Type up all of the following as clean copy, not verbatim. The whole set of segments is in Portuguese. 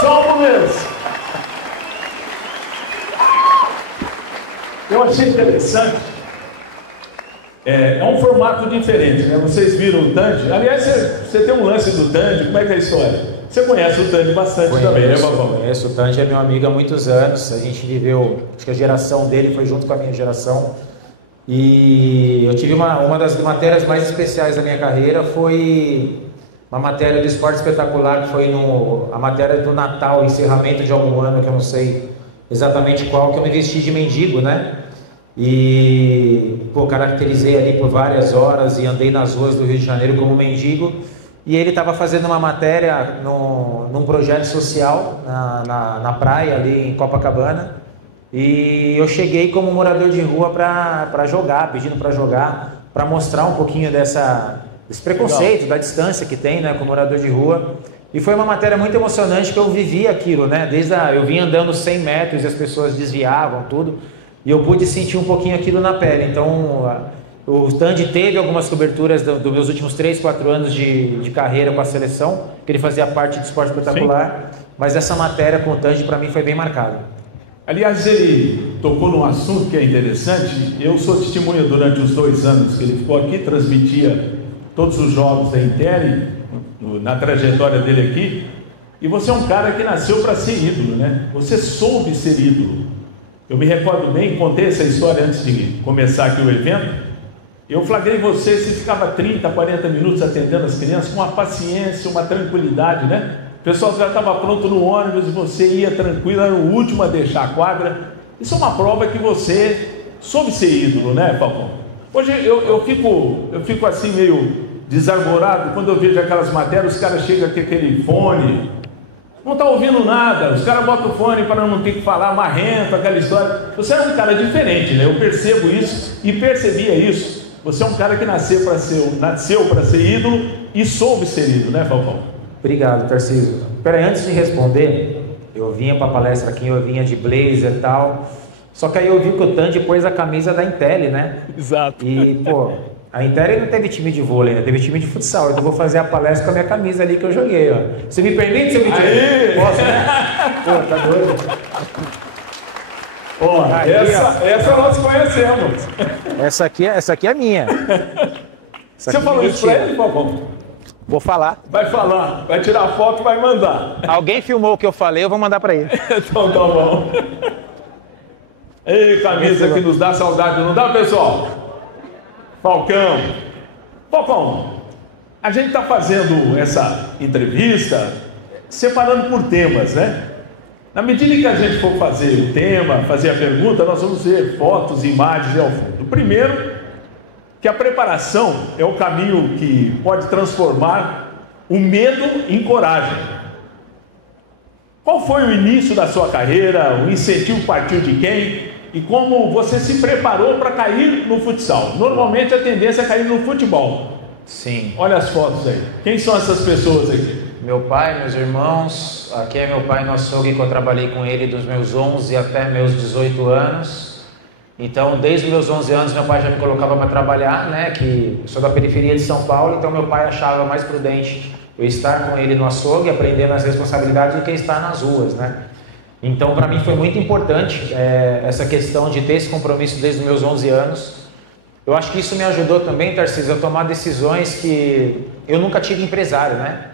Só um começo. Eu achei interessante. É um formato diferente, né? Vocês viram o Tandy. Aliás, você tem um lance do Tandy. Como é que é a história? Você conhece o Tandy bastante também, né, Babão? Conheço. O Tandy é meu amigo há muitos anos. A gente viveu, acho que a geração dele foi junto com a minha geração. E eu tive uma das matérias mais especiais da minha carreira foi uma matéria do Esporte Espetacular, que foi a matéria do Natal, encerramento de algum ano, que eu não sei exatamente qual, que eu me vesti de mendigo, né? E, caracterizei ali por várias horas e andei nas ruas do Rio de Janeiro como mendigo. E ele estava fazendo uma matéria num projeto social na praia ali em Copacabana. E eu cheguei como morador de rua para jogar, pedindo para jogar, para mostrar um pouquinho desse preconceito, da distância que tem, né, com morador de rua. E foi uma matéria muito emocionante que eu vivi aquilo, né? Eu vim andando 100 metros e as pessoas desviavam tudo, e eu pude sentir um pouquinho aquilo na pele. Então, o Tandy teve algumas coberturas dos meus últimos 3, 4 anos de carreira com a seleção, que ele fazia parte do Esporte Espetacular. Sim. Mas essa matéria com o Tandy para mim foi bem marcada. Aliás, ele tocou num assunto que é interessante. Eu sou testemunha durante os 2 anos que ele ficou aqui, transmitia todos os jogos da Inter, na trajetória dele aqui. E você é um cara que nasceu para ser ídolo, né? Você soube ser ídolo. Eu me recordo bem, contei essa história antes de começar aqui o evento. Eu flagrei você ficava 30, 40 minutos atendendo as crianças com uma paciência, uma tranquilidade, né? O pessoal já estava pronto no ônibus e você ia tranquilo, era o último a deixar a quadra. Isso é uma prova que você soube ser ídolo, né, Falcão? Hoje eu fico assim meio desarvorado quando eu vejo aquelas matérias, os caras chegam com aquele fone, não está ouvindo nada, os caras botam o fone para não ter que falar, marrento, aquela história. Você é um cara diferente, né? Eu percebo isso e percebia isso. Você é um cara que nasceu para ser ídolo e soube ser ídolo, né, Falcão? Obrigado, Tarcísio. Peraí, antes de responder, eu vinha para a palestra aqui, eu vinha de blazer e tal, só que aí eu vi que o Tandy pôs a camisa da Intel, né? Exato. E, a Intel não teve time de vôlei, né? Teve time de futsal, então eu vou fazer a palestra com a minha camisa ali que eu joguei, ó. Você me permite, seu Vitinho? Posso, né? Tá doido? Essa nós conhecemos. Essa aqui é minha. Você falou isso pra ele, por favor? Vou falar. Vai falar, vai tirar a foto e vai mandar. Alguém filmou o que eu falei, eu vou mandar pra ele. Então tá bom. Ei, camisa que nos dá saudade, não dá, pessoal? Falcão, a gente está fazendo essa entrevista separando por temas, né? Na medida que a gente for fazer o tema, fazer a pergunta, nós vamos ver fotos e imagens ao fundo. Primeiro, que a preparação é o caminho que pode transformar o medo em coragem. Qual foi o início da sua carreira? O incentivo partiu de quem? E como você se preparou para cair no futsal? Normalmente a tendência é cair no futebol. Sim. Olha as fotos aí. Quem são essas pessoas aqui? Meu pai, meus irmãos. Aqui é meu pai no açougue, que eu trabalhei com ele dos meus 11 até meus 18 anos. Então, desde os meus 11 anos, meu pai já me colocava para trabalhar, né? Que eu sou da periferia de São Paulo, então meu pai achava mais prudente eu estar com ele no açougue, aprendendo as responsabilidades, do que estar nas ruas, né? Então, para mim foi muito importante essa questão de ter esse compromisso desde os meus 11 anos. Eu acho que isso me ajudou também, Tarcísio, a tomar decisões que eu nunca tive empresário, né?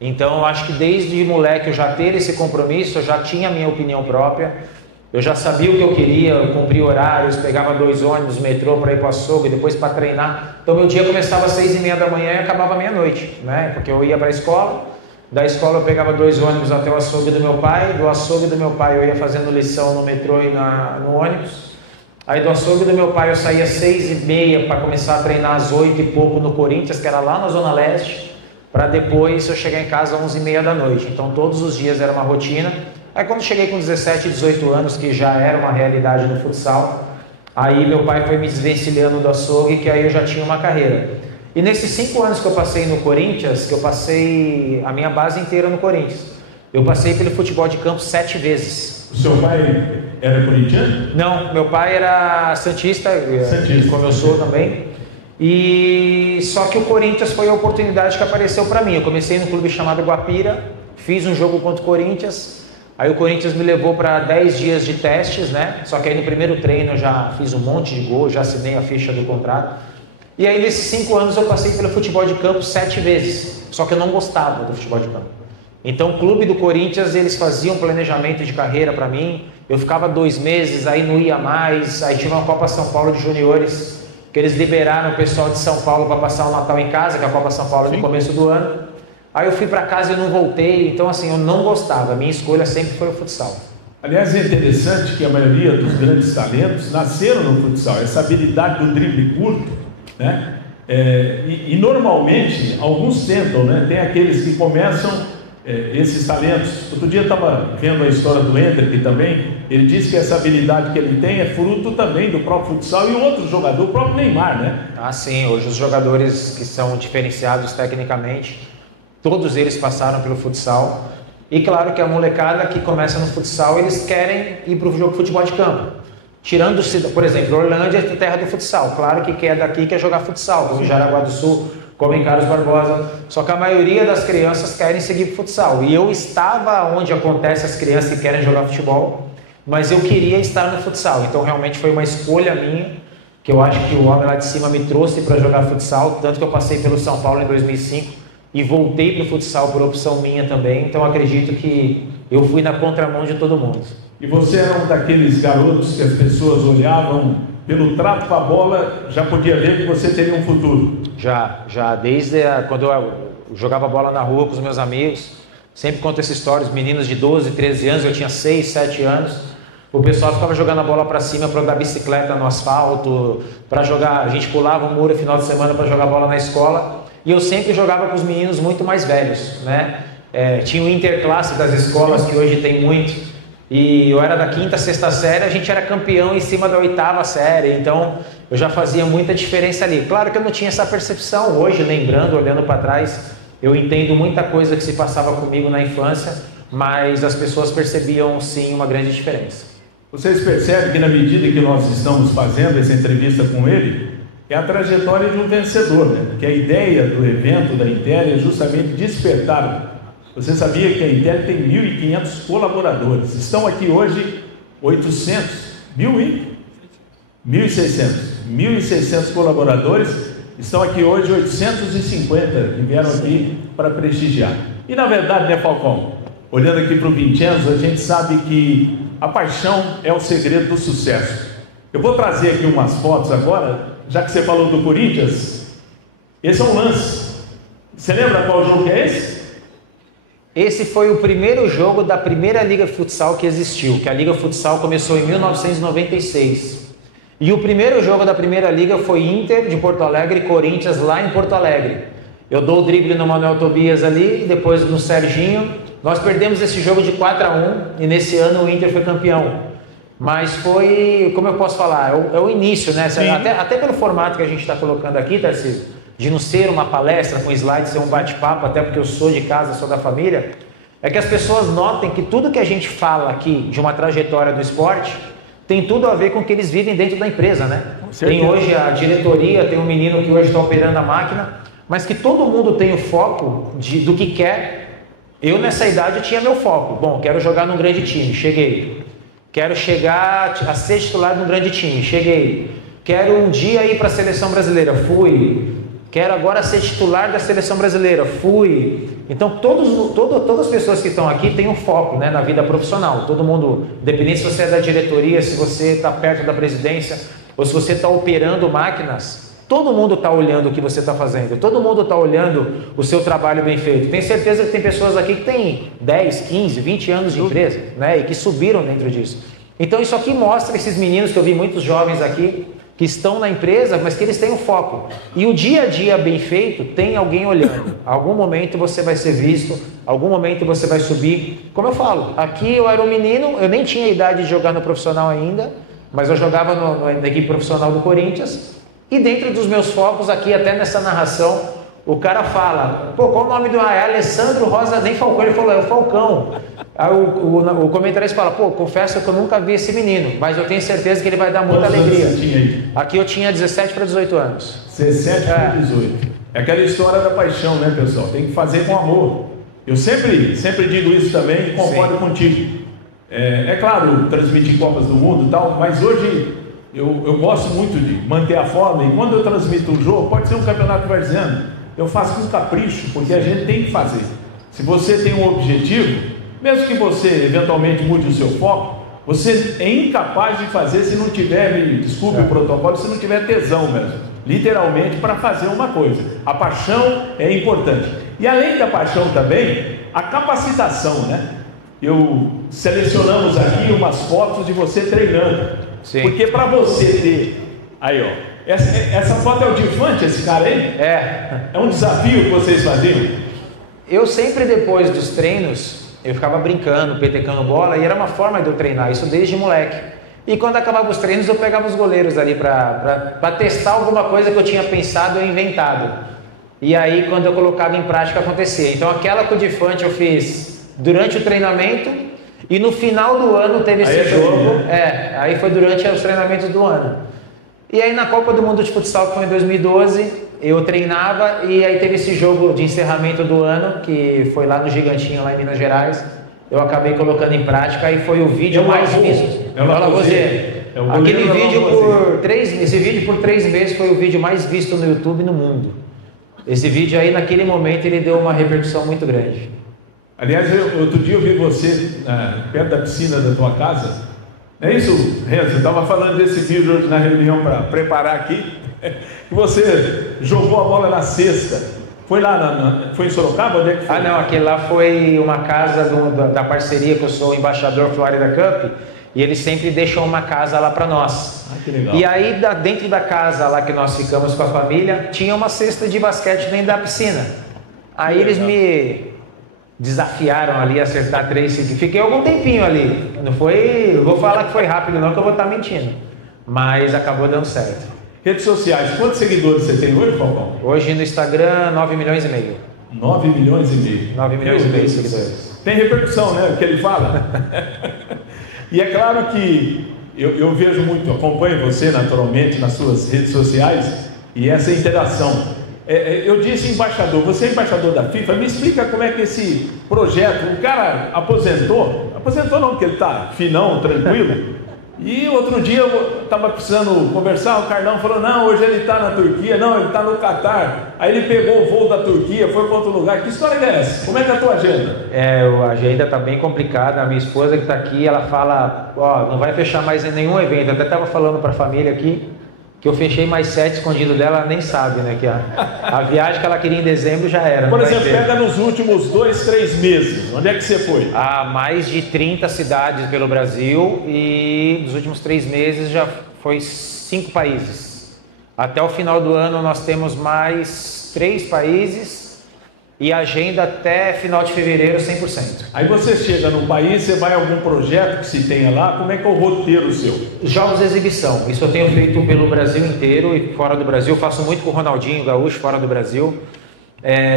Então, eu acho que desde moleque eu já ter esse compromisso, eu já tinha a minha opinião própria. Eu já sabia o que eu queria, eu cumpria horários, pegava 2 ônibus, metrô para ir para o açougue, depois para treinar. Então meu dia começava às 6h30 da manhã e acabava meia-noite, né? Porque eu ia para a escola, da escola eu pegava 2 ônibus até o açougue do meu pai, do açougue do meu pai eu ia fazendo lição no metrô e no ônibus. Aí do açougue do meu pai eu saía às 6h30 para começar a treinar às 8 e pouco no Corinthians, que era lá na Zona Leste, para depois eu chegar em casa às 11h30 da noite. Então todos os dias era uma rotina. Aí quando cheguei com 17, 18 anos, que já era uma realidade no futsal, aí meu pai foi me desvencilhando do açougue, que aí eu já tinha uma carreira. E nesses 5 anos que eu passei no Corinthians, que eu passei a minha base inteira no Corinthians, eu passei pelo futebol de campo 7 vezes. O seu pai era corintiano? Não, meu pai era santista, como eu sou também. E só que o Corinthians foi a oportunidade que apareceu para mim. Eu comecei no clube chamado Guapira, fiz um jogo contra o Corinthians, aí o Corinthians me levou para 10 dias de testes, né? Só que aí no primeiro treino eu já fiz um monte de gol, já assinei a ficha do contrato. E aí nesses 5 anos eu passei pelo futebol de campo 7 vezes, só que eu não gostava do futebol de campo. Então o clube do Corinthians, eles faziam planejamento de carreira para mim, eu ficava 2 meses, aí não ia mais, aí tinha uma Copa São Paulo de Juniores, que eles liberaram o pessoal de São Paulo para passar o Natal em casa, que a Copa São Paulo é no começo do ano. Aí eu fui para casa e não voltei, então assim, eu não gostava, a minha escolha sempre foi o futsal. Aliás, é interessante que a maioria dos grandes talentos nasceram no futsal, essa habilidade do drible curto, né? E normalmente, alguns tentam, né? Tem aqueles que começam esses talentos. Outro dia eu estava vendo a história do Hendrick também, ele disse que essa habilidade que ele tem é fruto também do próprio futsal e outro jogador, o próprio Neymar, né? Ah, sim, hoje os jogadores que são diferenciados tecnicamente, todos eles passaram pelo futsal. E claro que a molecada que começa no futsal, eles querem ir para o jogo de futebol de campo. Tirando, por exemplo, Orlândia é a terra do futsal. Claro que quem é daqui quer jogar futsal, como em Jaraguá do Sul, como em Carlos Barbosa. Só que a maioria das crianças querem seguir futsal. E eu estava onde acontece as crianças que querem jogar futebol, mas eu queria estar no futsal. Então realmente foi uma escolha minha, que eu acho que o homem lá de cima me trouxe para jogar futsal, tanto que eu passei pelo São Paulo em 2005 e voltei para o futsal por opção minha também. Então acredito que eu fui na contramão de todo mundo. E você era um daqueles garotos que as pessoas olhavam pelo trato com a bola, já podia ver que você teria um futuro? Já desde quando eu jogava bola na rua com os meus amigos, sempre conto essa história, os meninos de 12, 13 anos, eu tinha 6, 7 anos, o pessoal ficava jogando a bola para cima para andar bicicleta no asfalto, para jogar, a gente pulava um muro no final de semana para jogar bola na escola, e eu sempre jogava com os meninos muito mais velhos, né? Tinha o interclasse das escolas, que hoje tem muito, e eu era da 5ª, 6ª série, a gente era campeão em cima da 8ª série, então eu já fazia muita diferença ali. Claro que eu não tinha essa percepção, hoje lembrando, olhando para trás, eu entendo muita coisa que se passava comigo na infância, mas as pessoas percebiam sim uma grande diferença. Vocês percebem que na medida que nós estamos fazendo essa entrevista com ele, é a trajetória de um vencedor, né? Que a ideia do evento da Intel é justamente despertar. Você sabia que a Intel tem 1.500 colaboradores? Estão aqui hoje 1.600 colaboradores. Estão aqui hoje 850 que vieram aqui para prestigiar. E na verdade, né, Falcão? Olhando aqui para o Vincenzo, a gente sabe que a paixão é o segredo do sucesso. Eu vou trazer aqui umas fotos agora, já que você falou do Corinthians. Esse é um lance. Você lembra qual jogo que é esse? Esse foi o primeiro jogo da primeira Liga Futsal que existiu, que a Liga Futsal começou em 1996. E o primeiro jogo da primeira Liga foi Inter de Porto Alegre e Corinthians lá em Porto Alegre. Eu dou o drible no Manuel Tobias ali, depois no Serginho. Nós perdemos esse jogo de 4-1 e nesse ano o Inter foi campeão. Mas foi, como eu posso falar, é o início, né? Até pelo formato que a gente está colocando aqui, Tarcísio, de não ser uma palestra com slides, ser um bate-papo, até porque eu sou de casa, sou da família, é que as pessoas notem que tudo que a gente fala aqui de uma trajetória do esporte tem tudo a ver com o que eles vivem dentro da empresa, né? Tem hoje a diretoria, tem um menino que hoje está operando a máquina, mas que todo mundo tem o foco do que quer. Eu nessa idade eu tinha meu foco. Bom, quero jogar num grande time, cheguei. Quero chegar a ser titular num grande time, cheguei. Quero um dia ir para a seleção brasileira, fui. Quero agora ser titular da seleção brasileira, fui. Então todas as pessoas que estão aqui têm um foco, né, na vida profissional. Todo mundo, independente se você é da diretoria, se você está perto da presidência, ou se você está operando máquinas, todo mundo está olhando o que você está fazendo, todo mundo está olhando o seu trabalho bem feito. Tenho certeza que tem pessoas aqui que têm 10, 15, 20 anos de empresa, né, e que subiram dentro disso. Então isso aqui mostra esses meninos, que eu vi muitos jovens aqui, que estão na empresa, mas que eles têm um foco. E o dia a dia bem feito tem alguém olhando. Algum momento você vai ser visto, algum momento você vai subir. Como eu falo, aqui eu era um menino, eu nem tinha idade de jogar no profissional ainda, mas eu jogava na equipe profissional do Corinthians. E dentro dos meus focos aqui, até nessa narração, o cara fala, pô, qual o nome do... é Alessandro Rosa, nem Falcão, ele falou, é o Falcão. Aí o comentarista fala, pô, confesso que eu nunca vi esse menino, mas eu tenho certeza que ele vai dar muita alegria. Você tinha aí? Aqui eu tinha 17 para 18 anos. 17 para 18. É aquela história da paixão, né, pessoal? Tem que fazer com amor. Eu sempre digo isso também e concordo contigo. É claro, transmitir Copas do Mundo e tal, mas hoje eu gosto muito de manter a forma, e quando eu transmito um jogo, pode ser um campeonato varziano, eu faço com capricho, porque a gente tem que fazer. Se você tem um objetivo, mesmo que você eventualmente mude o seu foco, você é incapaz de fazer se não tiver, me desculpe o protocolo, se não tiver tesão mesmo, literalmente, para fazer uma coisa. A paixão é importante. E além da paixão também, a capacitação, né? Selecionamos aqui umas fotos de você treinando. Sim. Porque para você ter... Aí, ó. Essa foto é o Divante, esse cara aí? É um desafio que vocês faziam? Eu sempre, depois dos treinos, eu ficava brincando, petecando bola, e era uma forma de eu treinar, isso desde moleque. E quando acabava os treinos, eu pegava os goleiros ali para testar alguma coisa que eu tinha pensado ou inventado. E aí, quando eu colocava em prática, acontecia. Então, aquela com o Divante eu fiz durante o treinamento, e no final do ano teve esse jogo. Aí foi durante os treinamentos do ano. E aí na Copa do Mundo de Futsal, que foi em 2012, eu treinava, e aí teve esse jogo de encerramento do ano, que foi lá no Gigantinho, lá em Minas Gerais. Eu acabei colocando em prática, e foi o vídeo mais visto. Aquele vídeo esse vídeo por 3 meses foi o vídeo mais visto no YouTube no mundo. Esse vídeo aí, naquele momento, ele deu uma repercussão muito grande. Aliás, outro dia eu vi você perto da piscina da tua casa. É isso, Renzo? Eu estava falando desse vídeo hoje na reunião para preparar aqui. Que você jogou a bola na cesta. Foi lá, foi em Sorocaba? Onde é que foi? Não, aquele lá foi uma casa da parceria, que eu sou embaixador Florida Cup. E eles sempre deixam uma casa lá para nós. Que legal. E aí, dentro da casa lá que nós ficamos com a família, tinha uma cesta de basquete dentro da piscina. Aí eles me desafiaram ali a acertar 3 seguidos. Fiquei algum tempinho ali. Não vou falar que foi rápido não, que eu vou estar mentindo. Mas acabou dando certo. Redes sociais, quantos seguidores você tem hoje, Falcão? Hoje no Instagram, 9 milhões e meio. 9 milhões e meio. 9 milhões e meio de seguidores. Tem repercussão, né? O que ele fala. E é claro que eu vejo muito, acompanho você naturalmente nas suas redes sociais, e essa interação. Eu disse embaixador, você é embaixador da FIFA, me explica como é que esse projeto, o cara aposentou não, porque ele está finão, tranquilo, e outro dia eu estava precisando conversar, o Carlão falou, não, hoje ele está na Turquia, não, ele está no Catar, aí ele pegou o voo da Turquia, foi para outro lugar. Que história é essa? Como é que é a tua agenda? A agenda está bem complicada. A minha esposa que está aqui, ela fala, não vai fechar mais em nenhum evento. Eu até estava falando para a família aqui, que eu fechei mais 7 escondidos dela, ela nem sabe, né? Que a viagem que ela queria em dezembro já era. Por exemplo, pega nos últimos 2, 3 meses, onde é que você foi? A mais de 30 cidades pelo Brasil, e nos últimos 3 meses já foi 5 países. Até o final do ano nós temos mais 3 países, e agenda até final de fevereiro 100%. Aí você chega num país, você vai a algum projeto que se tenha lá, como é que é o roteiro seu? Jogos de exibição, isso eu tenho feito pelo Brasil inteiro e fora do Brasil, faço muito com o Ronaldinho Gaúcho fora do Brasil.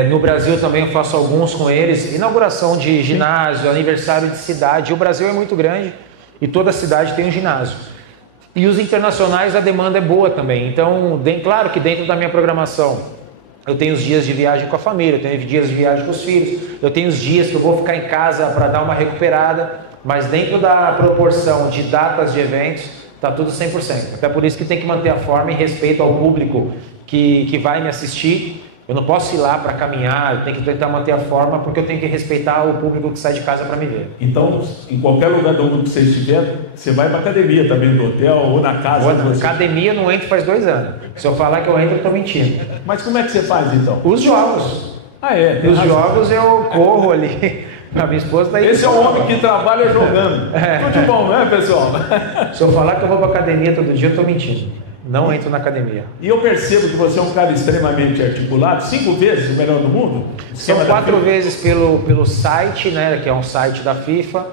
No Brasil também eu faço alguns com eles, inauguração de ginásio, aniversário de cidade. O Brasil é muito grande e toda cidade tem um ginásio. E os internacionais, a demanda é boa também, então claro que dentro da minha programação eu tenho os dias de viagem com a família, eu tenho dias de viagem com os filhos, eu tenho os dias que eu vou ficar em casa para dar uma recuperada, mas dentro da proporção de datas de eventos, está tudo 100%. Até por isso que tem que manter a forma em respeito ao público que vai me assistir. Eu não posso ir lá para caminhar, eu tenho que tentar manter a forma, porque eu tenho que respeitar o público que sai de casa para me ver. Então, em qualquer lugar do mundo que você estiver, você vai para academia também, do hotel ou na casa? Academia eu não entro faz 2 anos. Se eu falar que eu entro, eu estou mentindo. Mas como é que você faz então? Os jogos. Os jogos eu corro ali. A minha esposa tá aí. Esse é o homem que trabalha jogando. Tudo bom, né, pessoal? Se eu falar que eu vou para academia todo dia, eu estou mentindo. Não entro na academia. E eu percebo que você é um cara extremamente articulado, 5 vezes o melhor do mundo? São 4 vezes pelo site, né, que é um site da FIFA.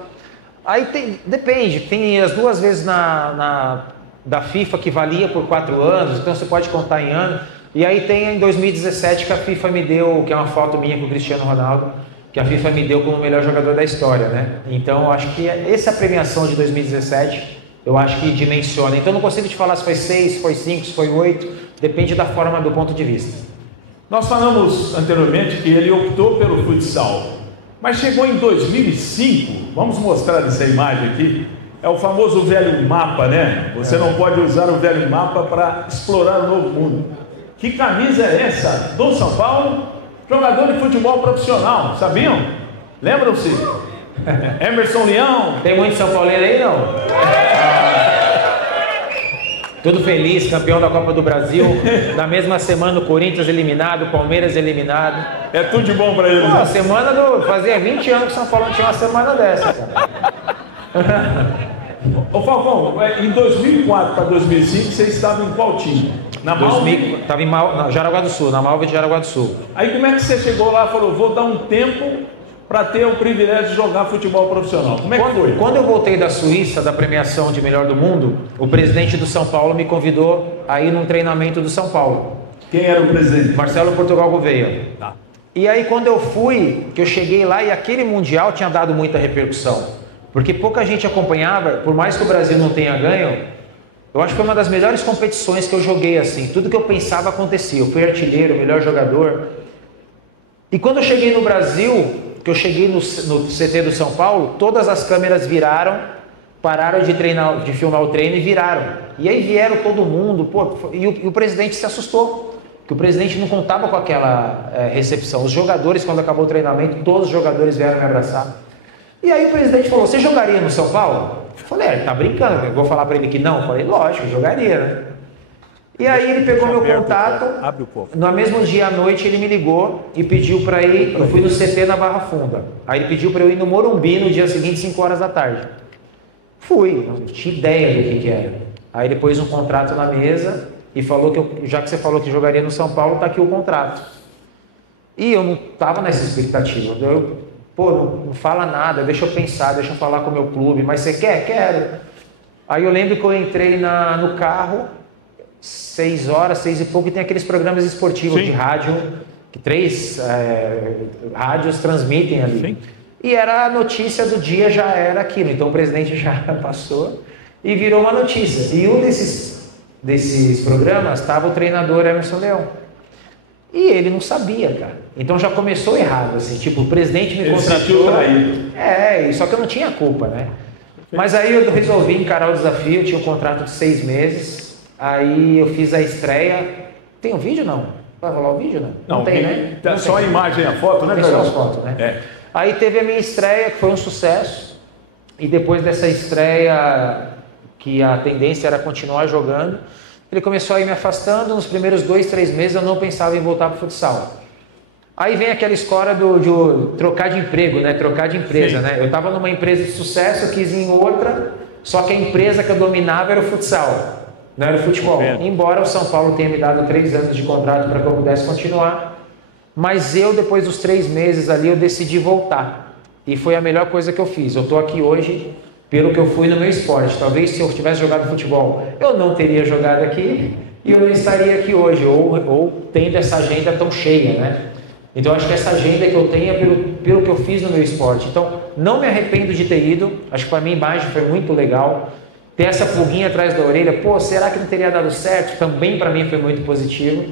Aí depende, tem as 2 vezes da FIFA que valia por 4 anos, então você pode contar em ano. E aí tem em 2017 que a FIFA me deu, que é uma foto minha com o Cristiano Ronaldo, que a FIFA me deu como o melhor jogador da história, né? Então eu acho que essa premiação de 2017... eu acho que dimensiona. Então não consigo te falar se foi 6, se foi 5, se foi 8. Depende da forma, do ponto de vista. Nós falamos anteriormente que ele optou pelo futsal. Mas chegou em 2005, vamos mostrar essa imagem aqui, é o famoso velho mapa, né? Você não pode usar o velho mapa para explorar o novo mundo. Que camisa é essa do São Paulo? Jogador de futebol profissional, sabiam? Lembram-se? Emerson Leão. Tem muito São Paulino aí, não? Tudo feliz, campeão da Copa do Brasil. Na mesma semana o Corinthians eliminado, o Palmeiras eliminado. É tudo de bom para eles. Pô, semana do... Fazia 20 anos que o São Paulo não tinha uma semana dessa, cara. Ô Falcão, em 2004 para 2005 você estava em qual time? Na Malve? Estava em Jaraguá do Sul, na Malve de Jaraguá do Sul. Aí como é que você chegou lá e falou, vou dar um tempo para ter o privilégio de jogar futebol profissional? Como é que foi? Quando eu voltei da Suíça, da premiação de melhor do mundo, o presidente do São Paulo me convidou a ir num treinamento do São Paulo. Quem era o presidente? Marcelo Portugal Gouveia. Tá. E aí quando eu fui, que eu cheguei lá e aquele Mundial tinha dado muita repercussão. Porque pouca gente acompanhava, por mais que o Brasil não tenha ganho, eu acho que foi uma das melhores competições que eu joguei assim. Tudo que eu pensava acontecia. Eu fui artilheiro, melhor jogador. E quando eu cheguei no Brasil, que eu cheguei no CT do São Paulo, todas as câmeras viraram, pararam de treinar, de filmar o treino e viraram. E aí vieram todo mundo, pô, e o presidente se assustou, que o presidente não contava com aquela recepção. Os jogadores, quando acabou o treinamento, todos os jogadores vieram me abraçar. E aí o presidente falou, você jogaria no São Paulo? Eu falei, ele tá brincando, eu vou falar para ele que não? Eu falei, lógico, jogaria, né? E aí ele pegou meu contato, no mesmo dia à noite ele me ligou e pediu para ir, eu fui no CT na Barra Funda, aí ele pediu para eu ir no Morumbi no dia seguinte, 5 horas da tarde. Fui, não tinha ideia do que era. Aí ele pôs um contrato na mesa e falou que, já que você falou que jogaria no São Paulo, tá aqui o contrato. E eu não tava nessa expectativa, não fala nada, deixa eu pensar, deixa eu falar com o meu clube, mas você quer? Quero. Aí eu lembro que eu entrei no carro, 6 horas, 6 e pouco, e tem aqueles programas esportivos de rádio, que 3 rádios transmitem ali. Sim. E era a notícia do dia, já era aquilo, então o presidente já passou e virou uma notícia. E um desses programas estava o treinador Emerson Leão. E ele não sabia, cara. Então já começou errado, assim, tipo, o presidente me contratou. Só que eu não tinha culpa, né? Mas aí eu resolvi encarar o desafio, eu tinha um contrato de 6 meses, aí eu fiz a estreia. Tem um vídeo, não? Vai rolar o vídeo, não? Não tem, né? Não só a imagem e a foto, né? Tem só as fotos, né? Aí teve a minha estreia, que foi um sucesso, e depois dessa estreia, que a tendência era continuar jogando, ele começou a ir me afastando. Nos primeiros 2, 3 meses eu não pensava em voltar para o futsal. Aí vem aquela história de trocar de emprego, né? Trocar de empresa, né? Eu estava numa empresa de sucesso, eu quis ir em outra, só que a empresa que eu dominava era o futsal, não era o futebol. Embora o São Paulo tenha me dado 3 anos de contrato para que eu pudesse continuar, mas eu, depois dos 3 meses ali, eu decidi voltar. E foi a melhor coisa que eu fiz. Eu estou aqui hoje pelo que eu fui no meu esporte. Talvez se eu tivesse jogado futebol, eu não teria jogado aqui e eu não estaria aqui hoje, ou tendo essa agenda tão cheia, né? Então, acho que essa agenda que eu tenho é pelo que eu fiz no meu esporte. Então, não me arrependo de ter ido. Acho que para mim a imagem foi muito legal. Ter essa pulguinha atrás da orelha, pô, será que não teria dado certo? Também para mim foi muito positivo.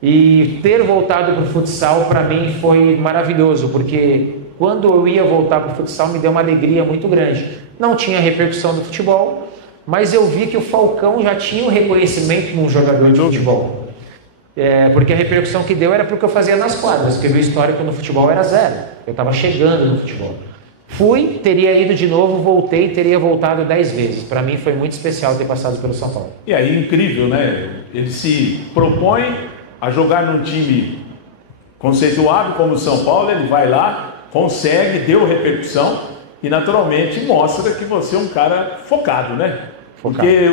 E ter voltado para o futsal, para mim, foi maravilhoso, porque quando eu ia voltar para o futsal, me deu uma alegria muito grande. Não tinha repercussão do futebol, mas eu vi que o Falcão já tinha um reconhecimento como um jogador de futebol. Porque a repercussão que deu era porque eu fazia nas quadras, porque meu histórico no futebol era 0. Eu estava chegando no futebol. Fui, teria ido de novo, voltei, teria voltado 10 vezes. Para mim foi muito especial ter passado pelo São Paulo. E aí, incrível, né? Ele se propõe a jogar num time conceituado como o São Paulo, ele vai lá, consegue, deu repercussão e naturalmente mostra que você é um cara focado, né? Porque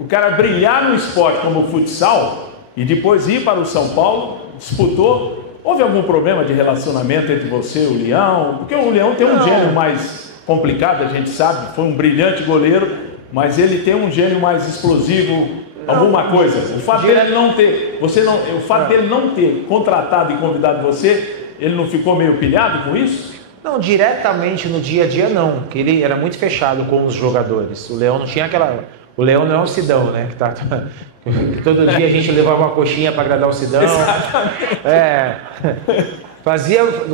o cara brilhar no esporte como o futsal e depois ir para o São Paulo, disputou. Houve algum problema de relacionamento entre você e o Leão? Porque o Leão tem um gênio mais complicado, a gente sabe, foi um brilhante goleiro, mas ele tem um gênio mais explosivo, alguma coisa. O fato dele não ter, o fato dele não ter contratado e convidado você, ele não ficou meio pilhado com isso? Não, diretamente no dia a dia não, porque ele era muito fechado com os jogadores. O Leão não tinha aquela... O Leão não é o Sidão, né? Que todo dia a gente levava uma coxinha para agradar o Sidão. Exatamente.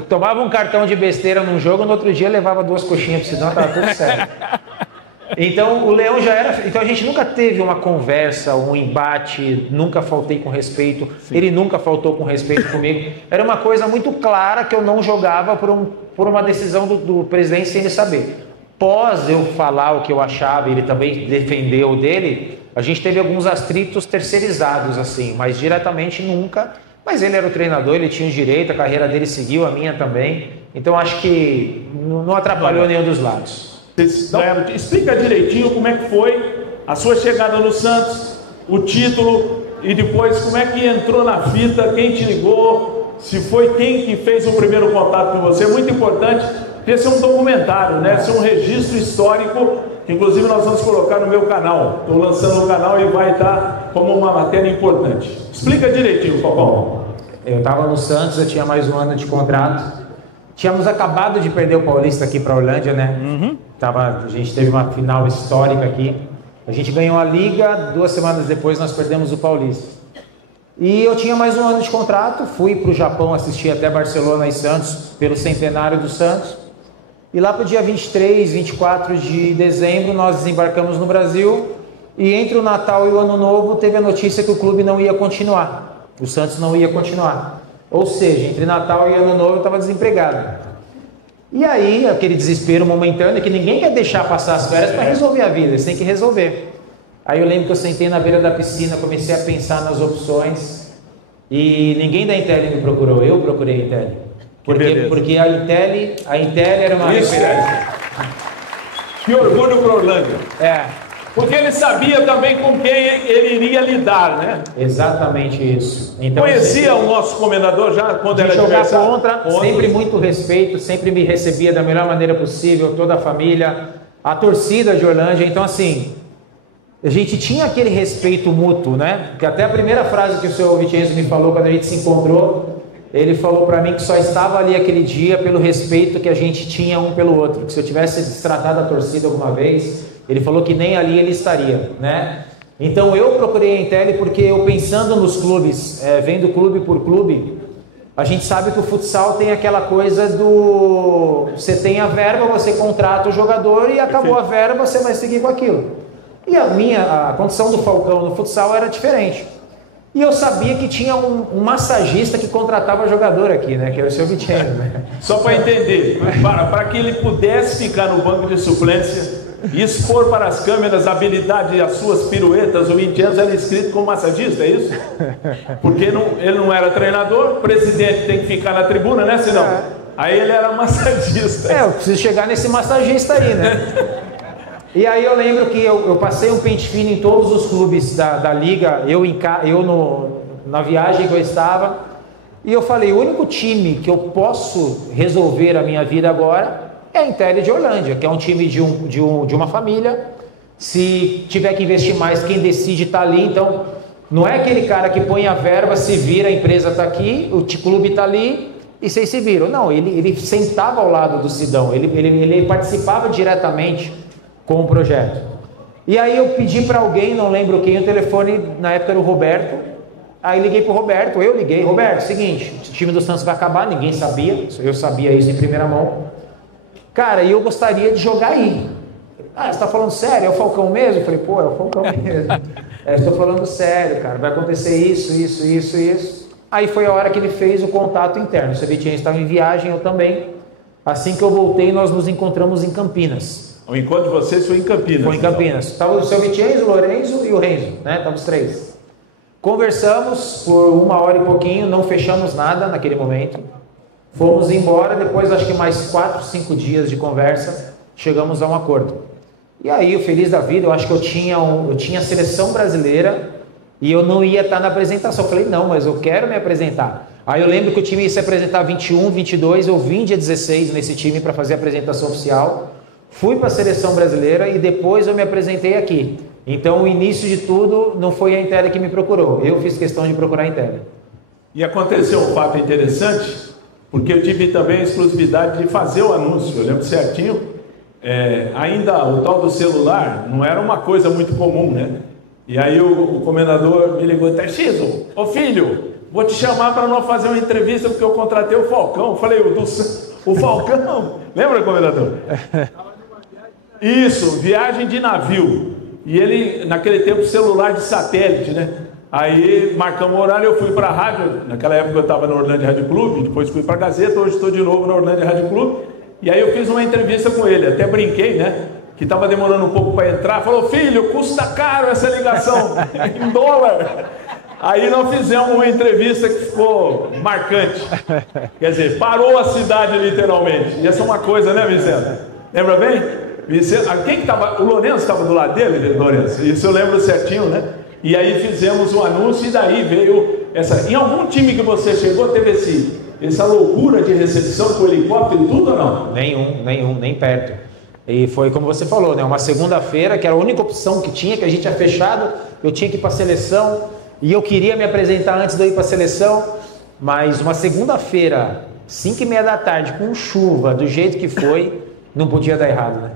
Tomava um cartão de besteira num jogo, no outro dia levava 2 coxinhas pro Sidão, tava tudo certo. Então o Leão já era. Então a gente nunca teve uma conversa, um embate, nunca faltei com respeito. Sim. Ele nunca faltou com respeito comigo. Era uma coisa muito clara que eu não jogava por uma decisão do presidente sem ele saber. Pós eu falar o que eu achava, ele também defendeu o dele, a gente teve alguns atritos terceirizados, assim, mas diretamente nunca. Mas ele era o treinador, ele tinha o direito, a carreira dele seguiu, a minha também. Então acho que não atrapalhou nenhum dos lados. Explica direitinho como é que foi a sua chegada no Santos, o título e depois como é que entrou na fita, quem te ligou, se foi quem que fez o primeiro contato com você. É muito importante, porque esse é um documentário, né? Esse é um registro histórico, que inclusive nós vamos colocar no meu canal. Estou lançando no canal e vai estar como uma matéria importante. Explica direitinho, Falcão. Eu estava no Santos, eu tinha mais um ano de contrato. Tínhamos acabado de perder o Paulista aqui para a Orlândia, né? A gente teve uma final histórica aqui. A gente ganhou a Liga, 2 semanas depois nós perdemos o Paulista. E eu tinha mais um ano de contrato, fui para o Japão assistir até Barcelona e Santos, pelo centenário do Santos. E lá para o dia 23, 24 de dezembro, nós desembarcamos no Brasil. E entre o Natal e o Ano Novo, teve a notícia que o clube não ia continuar. O Santos não ia continuar. Ou seja, entre Natal e Ano Novo eu estava desempregado. E aí, aquele desespero momentâneo, que ninguém quer deixar passar as férias para resolver a vida, eles têm que resolver. Aí eu lembro que eu sentei na beira da piscina, comecei a pensar nas opções, e ninguém da Intel me procurou, eu procurei a Intel. Porque a Intel era uma referência. Que orgulho para Orlândia. Porque ele sabia também com quem ele iria lidar, né? Exatamente isso. Então, conhecia o nosso comendador já quando era jogar contra, sempre muito respeito, sempre me recebia da melhor maneira possível, toda a família, a torcida de Orlândia. Então, assim, a gente tinha aquele respeito mútuo, né? Porque até a primeira frase que o senhor Vicenzo me falou quando a gente se encontrou, ele falou para mim que só estava ali aquele dia pelo respeito que a gente tinha um pelo outro. Que se eu tivesse destratado a torcida alguma vez, ele falou que nem ali ele estaria, né? Então eu procurei a Intel porque eu pensando nos clubes, vendo clube por clube, a gente sabe que o futsal tem aquela coisa do... Você tem a verba, você contrata o jogador e acabou a verba, você vai seguir com aquilo. E a condição do Falcão no futsal era diferente. E eu sabia que tinha um massagista que contratava jogador aqui, né? Que era o seu Vicenzo, né? Só para entender, para que ele pudesse ficar no banco de suplência e expor para as câmeras a habilidade e as suas piruetas, o Vicenzo era inscrito como massagista, é isso? Porque ele não era treinador, o presidente tem que ficar na tribuna, né? Senão, aí ele era massagista. Eu preciso chegar nesse massagista aí, né? E aí eu lembro que eu passei um pente fino em todos os clubes da liga, na viagem que eu estava, e eu falei, o único time que eu posso resolver a minha vida agora é a Intel de Orlândia, que é um time de uma família. Se tiver que investir mais, quem decide está ali. Então, não é aquele cara que põe a verba, se vira, a empresa está aqui, o clube está ali e vocês se viram. Não, ele sentava ao lado do Sidão, ele participava diretamente com o projeto. E aí eu pedi para alguém, não lembro quem, o telefone, na época era o Roberto. Aí liguei para o Roberto, Roberto, seguinte, o time do Santos vai acabar, ninguém sabia, eu sabia isso em primeira mão. Cara, e eu gostaria de jogar aí. Você está falando sério? É o Falcão mesmo? Eu falei, pô, é o Falcão mesmo. Estou falando sério, cara, vai acontecer isso. Aí foi a hora que ele fez o contato interno. O seu Vicenzo estava em viagem, eu também. Assim que eu voltei, nós nos encontramos em Campinas. O encontro de vocês foi em Campinas? Foi em Campinas. Estava o seu Vicenzo, o Lorenzo e o Renzo, né? Estavam os 3. Conversamos por 1 hora e pouquinho, não fechamos nada naquele momento. Fomos embora, depois acho que mais 4, 5 dias de conversa, chegamos a um acordo. E aí, eu feliz da vida, eu acho que eu tinha a seleção brasileira e eu não ia estar na apresentação. Eu falei, não, mas eu quero me apresentar. Aí eu lembro que o time ia se apresentar 21, 22, eu vim dia 16 nesse time para fazer a apresentação oficial. Fui para a seleção brasileira e depois eu me apresentei aqui. Então o início de tudo não foi a Intel que me procurou, eu fiz questão de procurar a Intel. E aconteceu um fato interessante, porque eu tive também a exclusividade de fazer o anúncio, eu lembro certinho, ainda o tal do celular não era uma coisa muito comum, né? E aí o comendador me ligou, Tarcísio, ô filho, vou te chamar para nós fazer uma entrevista, porque eu contratei o Falcão. Eu falei, o Falcão, lembra, comendador? Isso, viagem de navio. E ele, naquele tempo, celular de satélite, né? Aí marcamos o horário, eu fui para a rádio. Naquela época eu estava no Orlândia Rádio Clube, depois fui para a Gazeta, hoje estou de novo no Orlândia Rádio Clube. E aí eu fiz uma entrevista com ele, até brinquei, né? Que estava demorando um pouco para entrar. Falou, filho, custa caro essa ligação, em dólar. Aí nós fizemos uma entrevista que ficou marcante. Quer dizer, parou a cidade literalmente. E essa é uma coisa, né, Vicente? Lembra bem? Vicente, quem que estava? O Lourenço estava do lado dele, Lourenço? Isso eu lembro certinho, né? E aí fizemos um anúncio e daí veio essa... Em algum time que você chegou, teve essa loucura de recepção com o helicóptero e tudo ou não? Nenhum, nem perto. E foi como você falou, né? Uma segunda-feira, que era a única opção que tinha, que a gente tinha fechado, eu tinha que ir para a seleção, e eu queria me apresentar antes de eu ir para a seleção, mas uma segunda-feira, 5h30 da tarde, com chuva, do jeito que foi, não podia dar errado, né?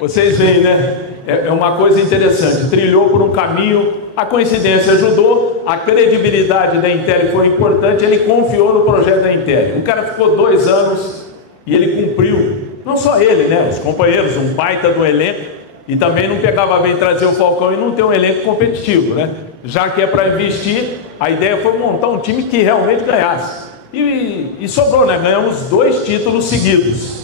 Vocês veem, né? É uma coisa interessante. Trilhou por um caminho, a coincidência ajudou, a credibilidade da Intel foi importante, ele confiou no projeto da Intel. O cara ficou 2 anos e ele cumpriu. Não só ele, né? Os companheiros, um baita do elenco, e também não pegava bem trazer o Falcão e não ter um elenco competitivo, né? Já que é para investir, a ideia foi montar um time que realmente ganhasse. E sobrou, né? Ganhamos 2 títulos seguidos.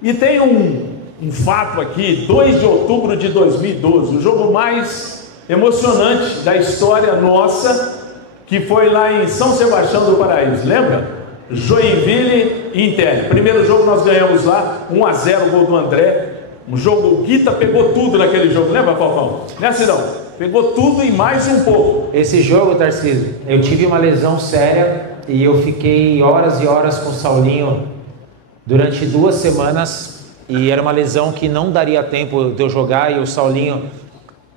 E tem um fato aqui, 2 de outubro de 2012, o jogo mais emocionante da história nossa, que foi lá em São Sebastião do Paraíso, lembra? Joinville e Inter. Primeiro jogo nós ganhamos lá, 1-0, gol do André. Um jogo, o Guita pegou tudo naquele jogo, lembra, Falcão? Né, Sidão? Pegou tudo e mais um pouco. Esse jogo, Tarcísio, eu tive uma lesão séria e eu fiquei horas e horas com o Saulinho durante 2 semanas. E era uma lesão que não daria tempo de eu jogar, e o Saulinho,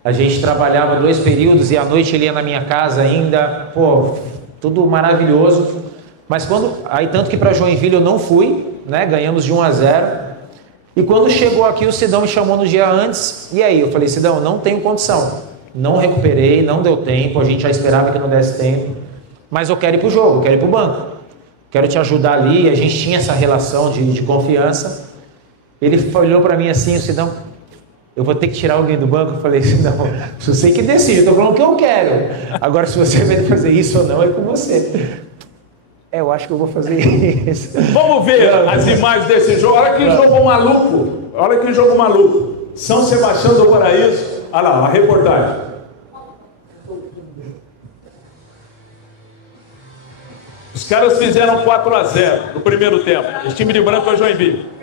a gente trabalhava 2 períodos e à noite ele ia na minha casa ainda, pô, tudo maravilhoso. Mas aí tanto que para Joinville eu não fui, né? Ganhamos de 1-0. E quando chegou aqui, o Sidão me chamou no dia antes, e aí eu falei, Sidão, não tenho condição, não recuperei, não deu tempo, a gente já esperava que não desse tempo, mas eu quero ir pro jogo, quero ir pro banco, quero te ajudar ali. A gente tinha essa relação de confiança. Ele olhou para mim assim, o Sidão, eu vou ter que tirar alguém do banco? Eu falei, não, você que decide, eu estou falando o que eu quero. Agora, se você vai fazer isso ou não, é com você. Eu acho que eu vou fazer isso. Vamos ver as imagens desse jogo. Olha que jogo maluco. Olha que jogo maluco. São Sebastião do Paraíso. Olha lá, a reportagem. Os caras fizeram 4-0 no primeiro tempo. O time de branco é Joinville.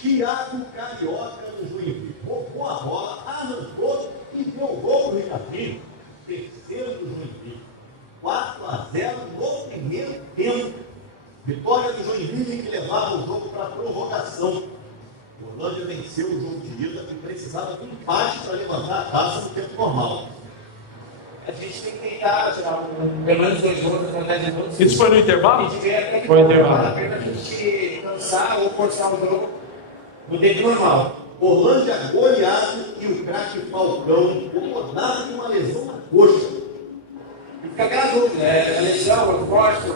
Thiago Carioca do Joinville. Roubou a bola, arrancou e deu o gol do Ricardinho. Terceiro do Joinville. 4-0 no primeiro tempo. Vitória do Joinville que levava o jogo para a prorrogação. O Orlândia venceu o jogo de ida e precisava de um empate para levantar a taça no tempo normal. A gente tem que tentar tirar pelo menos 2 gols com 10 minutos. Isso foi no intervalo? Foi no intervalo. Para a gente cansar ou forçar o jogo no tempo normal. Orlândia goleado e o craque Falcão incomodado com uma lesão na coxa. E fica aquela dúvida, a lesão, eu gosto.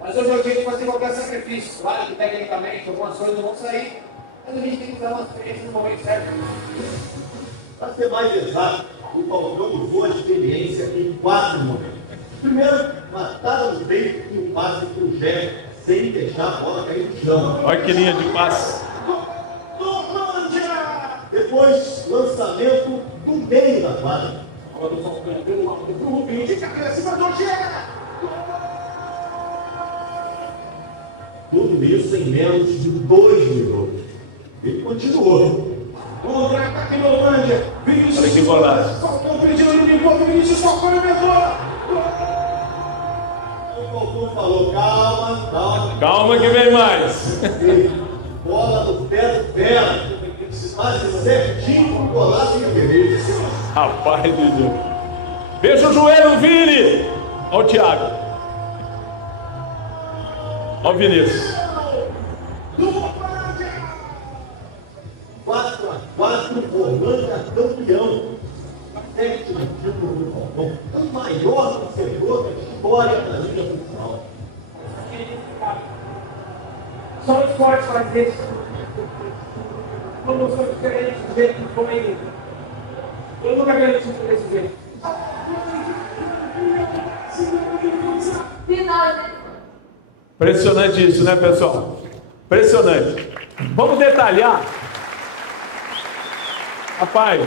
Mas hoje eu tenho que fazer qualquer sacrifício. Claro que tecnicamente algumas coisas não vão sair, mas a gente tem que usar uma experiência no momento certo. Para ser mais exato, o Falcão usou a experiência em 4 momentos. Primeiro, matada no peito e um passe para o Jé, sem deixar a bola cair no chão. Olha que linha de passe. Depois, lançamento do meio da quadra. Agora o Falcão pelo alto do Rubinho, de cabeça, mas não chega! Tudo isso em menos de 2 minutos. Ele continuou. Contra-ataque no Orlândia. Olha que golaço. Falcão pedindo no encontro, Vinícius Falcão inventou. O Falcão falou, calma, calma. Calma que vem mais. Bola no pé do pé. Se faz certinho com o golaço e a beleza. Rapaz do Deus. Fecha o joelho, Vini. Olha o Thiago. Olha o Vinícius. 4-4, Orlândia campeão. 7 no maior torcedor da história da Liga Futsal. Só o esporte faz isso. Quando são diferentes do jeito que foi ele. Eu nunca ganhei isso desse jeito. Impressionante isso, né, pessoal? Impressionante. Vamos detalhar. Rapaz,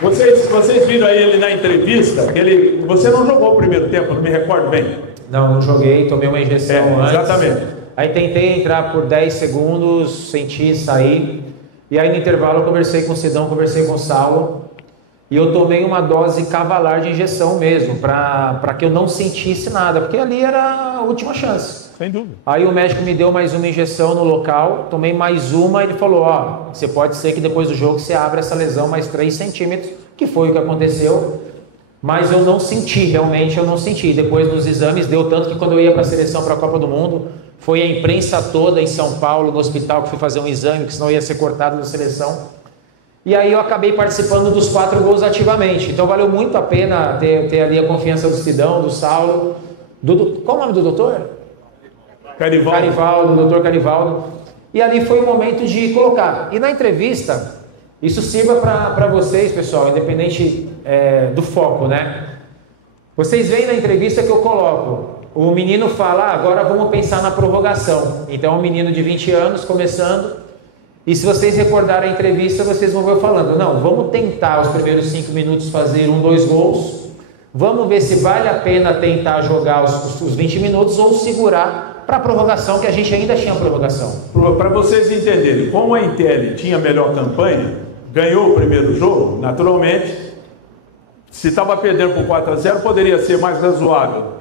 vocês viram aí ele na entrevista, que você não jogou o primeiro tempo, não me recordo bem. Não joguei, tomei uma injeção antes. Exatamente. Aí tentei entrar por 10 segundos, senti sair. E aí no intervalo eu conversei com o Sidão, conversei com o Saulo. E eu tomei uma dose cavalar de injeção mesmo, para que eu não sentisse nada, porque ali era a última chance. Sem dúvida. Aí o médico me deu mais uma injeção no local, tomei mais uma, e ele falou, ó, você pode ser que depois do jogo você abra essa lesão mais 3 centímetros, que foi o que aconteceu, mas eu não senti, realmente eu não senti. Depois dos exames deu tanto que quando eu ia para a seleção para a Copa do Mundo, foi a imprensa toda em São Paulo, no hospital, que fui fazer um exame, que senão ia ser cortado da seleção. E aí eu acabei participando dos 4 gols ativamente. Então valeu muito a pena ter ali a confiança do Sidão, do Saulo, qual o nome do doutor? Carivaldo, doutor Carivaldo. E ali foi o momento de colocar. E na entrevista, isso sirva para vocês, pessoal, independente do foco, né? Vocês veem na entrevista que eu coloco. O menino fala, agora vamos pensar na prorrogação. Então é um menino de 20 anos começando. E se vocês recordarem a entrevista, vocês vão ver eu falando, não, vamos tentar os primeiros 5 minutos fazer 1, 2 gols, vamos ver se vale a pena tentar jogar os 20 minutos ou segurar para a prorrogação, que a gente ainda tinha prorrogação. Para vocês entenderem, como a Intel tinha a melhor campanha, ganhou o primeiro jogo, naturalmente, se estava perdendo por 4-0, poderia ser mais razoável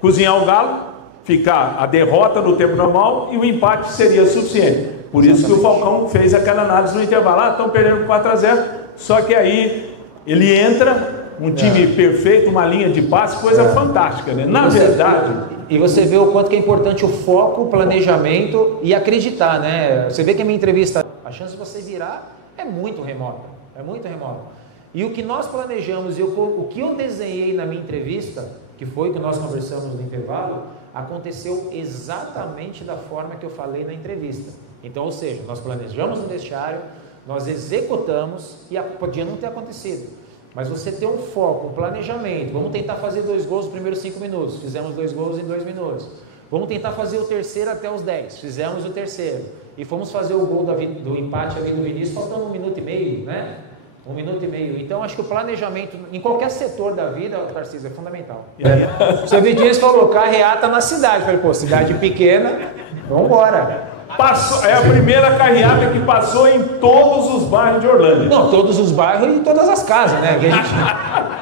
cozinhar o galo, ficar a derrota no tempo normal e o empate seria suficiente. Por isso que o Falcão fez aquela análise no intervalo, estão perdendo por 4-0, só que aí ele entra, um time perfeito, uma linha de passe, coisa fantástica, né? Na verdade... E você vê o quanto que é importante o foco, o planejamento e acreditar, né? Você vê que a minha entrevista, a chance de você virar é muito remota, E o que nós planejamos e o que eu desenhei na minha entrevista, que foi o que nós conversamos no intervalo, aconteceu exatamente da forma que eu falei na entrevista. Então, ou seja, nós planejamos no vestiário, nós executamos e podia não ter acontecido. Mas você ter um foco, um planejamento, vamos tentar fazer 2 gols nos primeiros 5 minutos, fizemos 2 gols em 2 minutos. Vamos tentar fazer o terceiro até os 10, fizemos o terceiro. E fomos fazer o gol do empate ali do Vinícius, faltando 1 minuto e meio, né? 1 minuto e meio. Então, acho que o planejamento, em qualquer setor da vida, Tarcísio, é fundamental. O seu Vinícius falou, carreata na cidade. Eu falei, pô, cidade pequena, vamos embora. É a primeira carreata que passou em todos os bairros de Orlândia. Não, todos os bairros e todas as casas, né?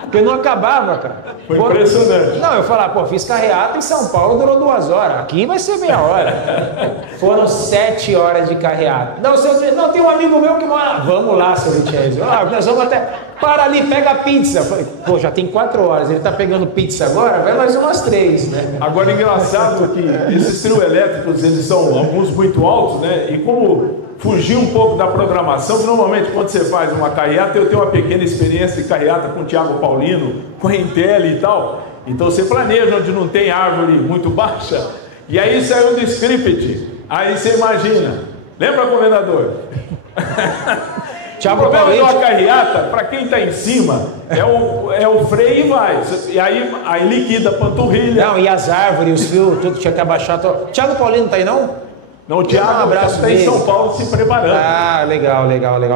Porque não acabava, cara. Foi impressionante. Não, eu falava, pô, fiz carreata em São Paulo, durou 2 horas. Aqui vai ser meia hora. Foram 7 horas de carreata. Não, tem um amigo meu que mora. Vamos lá, seu Vicenzo. Nós vamos até. Para ali, pega a pizza. Falei, pô, já tem 4 horas. Ele tá pegando pizza agora? Vai mais umas 3, né? Agora, engraçado que esses trio elétricos, eles são alguns muito altos, né? E como fugir um pouco da programação, que normalmente quando você faz uma carreata, eu tenho uma pequena experiência de carreata com o Thiago Paulino, com a Intel e tal. Então você planeja onde não tem árvore muito baixa. E aí saiu do script. Aí você imagina. Lembra, comendador? Thiago o problema de Paulino... uma carreata, para quem está em cima, é o freio e vai. E aí liquida a panturrilha. Não, e as árvores, os fios, tudo tinha que abaixar. Thiago Paulino está aí, não? Não, o Thiago está em São Paulo se preparando. Ah, legal.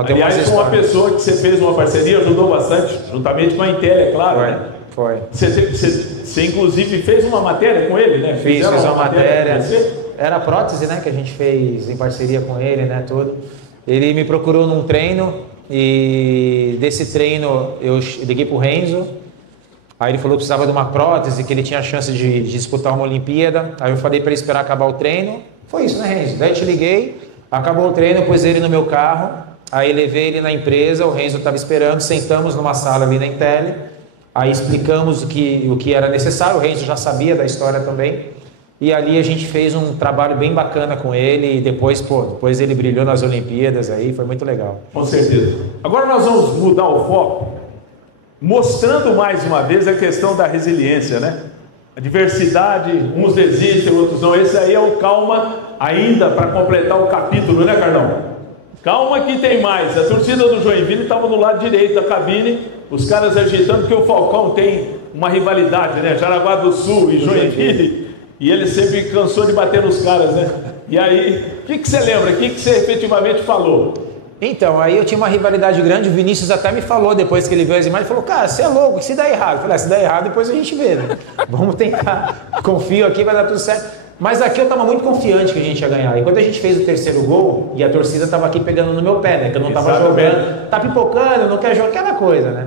Tem aliás, foi uma pessoa que você fez uma parceria, ajudou bastante, juntamente com a Intel, é claro. Foi. Você inclusive fez uma matéria com ele, né? Fiz uma matéria. Era prótese, né, que a gente fez em parceria com ele, né, tudo. Ele me procurou num treino e desse treino eu liguei pro Renzo. Aí ele falou que precisava de uma prótese, que ele tinha a chance de disputar uma Olimpíada. Aí eu falei para ele esperar acabar o treino. Foi isso, né, Renzo? Daí eu te liguei, acabou o treino, eu pus ele no meu carro. Aí levei ele na empresa, o Renzo estava esperando, sentamos numa sala ali na Intel. Aí explicamos o que era necessário, o Renzo já sabia da história também. E ali a gente fez um trabalho bem bacana com ele e depois ele brilhou nas Olimpíadas aí, foi muito legal. Com certeza. Agora nós vamos mudar o foco mostrando mais uma vez a questão da resiliência, né? A diversidade, uns desistem, outros não. Esse aí é o calma ainda para completar o capítulo, né, Carlão? Calma que tem mais. A torcida do Joinville estava do lado direito da cabine, os caras agitando, porque o Falcão tem uma rivalidade, né? Jaraguá do Sul e Joinville, e ele sempre cansou de bater nos caras, né? E aí, o que você lembra? O que você efetivamente falou? Então, aí eu tinha uma rivalidade grande, o Vinícius até me falou, depois que ele viu as imagens, falou, cara, você é louco, se dá errado? Eu falei, se dá errado, depois a gente vê, né? Vamos tentar, confio aqui, vai dar tudo certo. Mas aqui eu estava muito confiante que a gente ia ganhar. E quando a gente fez o terceiro gol, e a torcida estava aqui pegando no meu pé, né? Que eu não estava jogando, tá pipocando, não quer jogar, aquela coisa, né?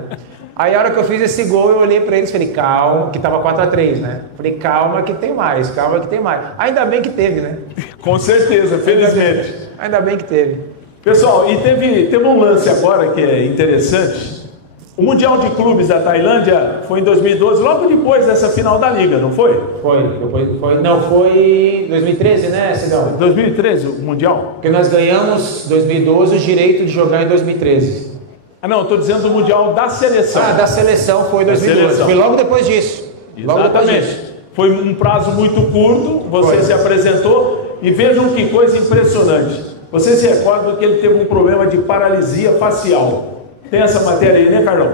Aí a hora que eu fiz esse gol, eu olhei para eles e falei, calma, que tava 4-3, né? Falei, calma que tem mais, calma que tem mais. Ainda bem que teve, né? Com certeza, felizmente. Ainda bem que teve. Pessoal, e teve um lance agora que é interessante. O Mundial de Clubes da Tailândia foi em 2012, logo depois dessa final da Liga, não foi? Foi 2013, né, Cidão? 2013, o Mundial? Porque nós ganhamos, 2012, o direito de jogar em 2013. Ah, não, estou dizendo o Mundial da Seleção. Ah, da Seleção foi 2012, foi logo depois disso. Exatamente. Foi um prazo muito curto, você se apresentou, e vejam que coisa impressionante. Você se recorda que ele teve um problema de paralisia facial. Tem essa matéria aí, né, Carlão?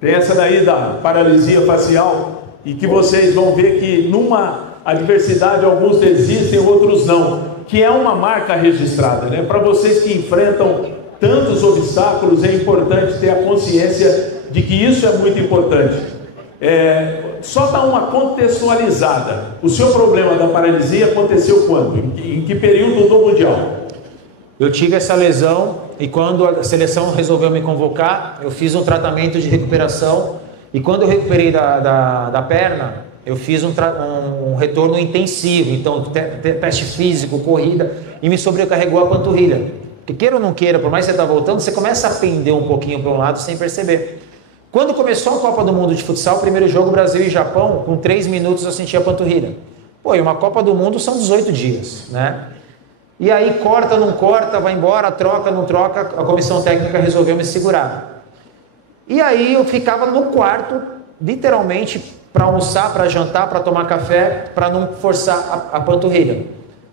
Tem essa daí da paralisia facial, e que vocês vão ver que numa adversidade alguns desistem, outros não, que é uma marca registrada, né? Para vocês que enfrentam tantos obstáculos, é importante ter a consciência de que isso é muito importante. Só dar uma contextualizada. O seu problema da paralisia aconteceu quando? Em que período do Mundial? Eu tive essa lesão e quando a seleção resolveu me convocar, eu fiz um tratamento de recuperação e quando eu recuperei da perna, eu fiz um retorno intensivo, então teste físico, corrida, e me sobrecarregou a panturrilha. Porque queira ou não queira, por mais que você está voltando, você começa a pender um pouquinho para um lado sem perceber. Quando começou a Copa do Mundo de Futsal, primeiro jogo Brasil e Japão, com 3 minutos eu senti a panturrilha. Pô, e uma Copa do Mundo são 18 dias, né? E aí corta, não corta, vai embora, troca, não troca, a comissão técnica resolveu me segurar. E aí eu ficava no quarto, literalmente, para almoçar, para jantar, para tomar café, para não forçar a panturrilha.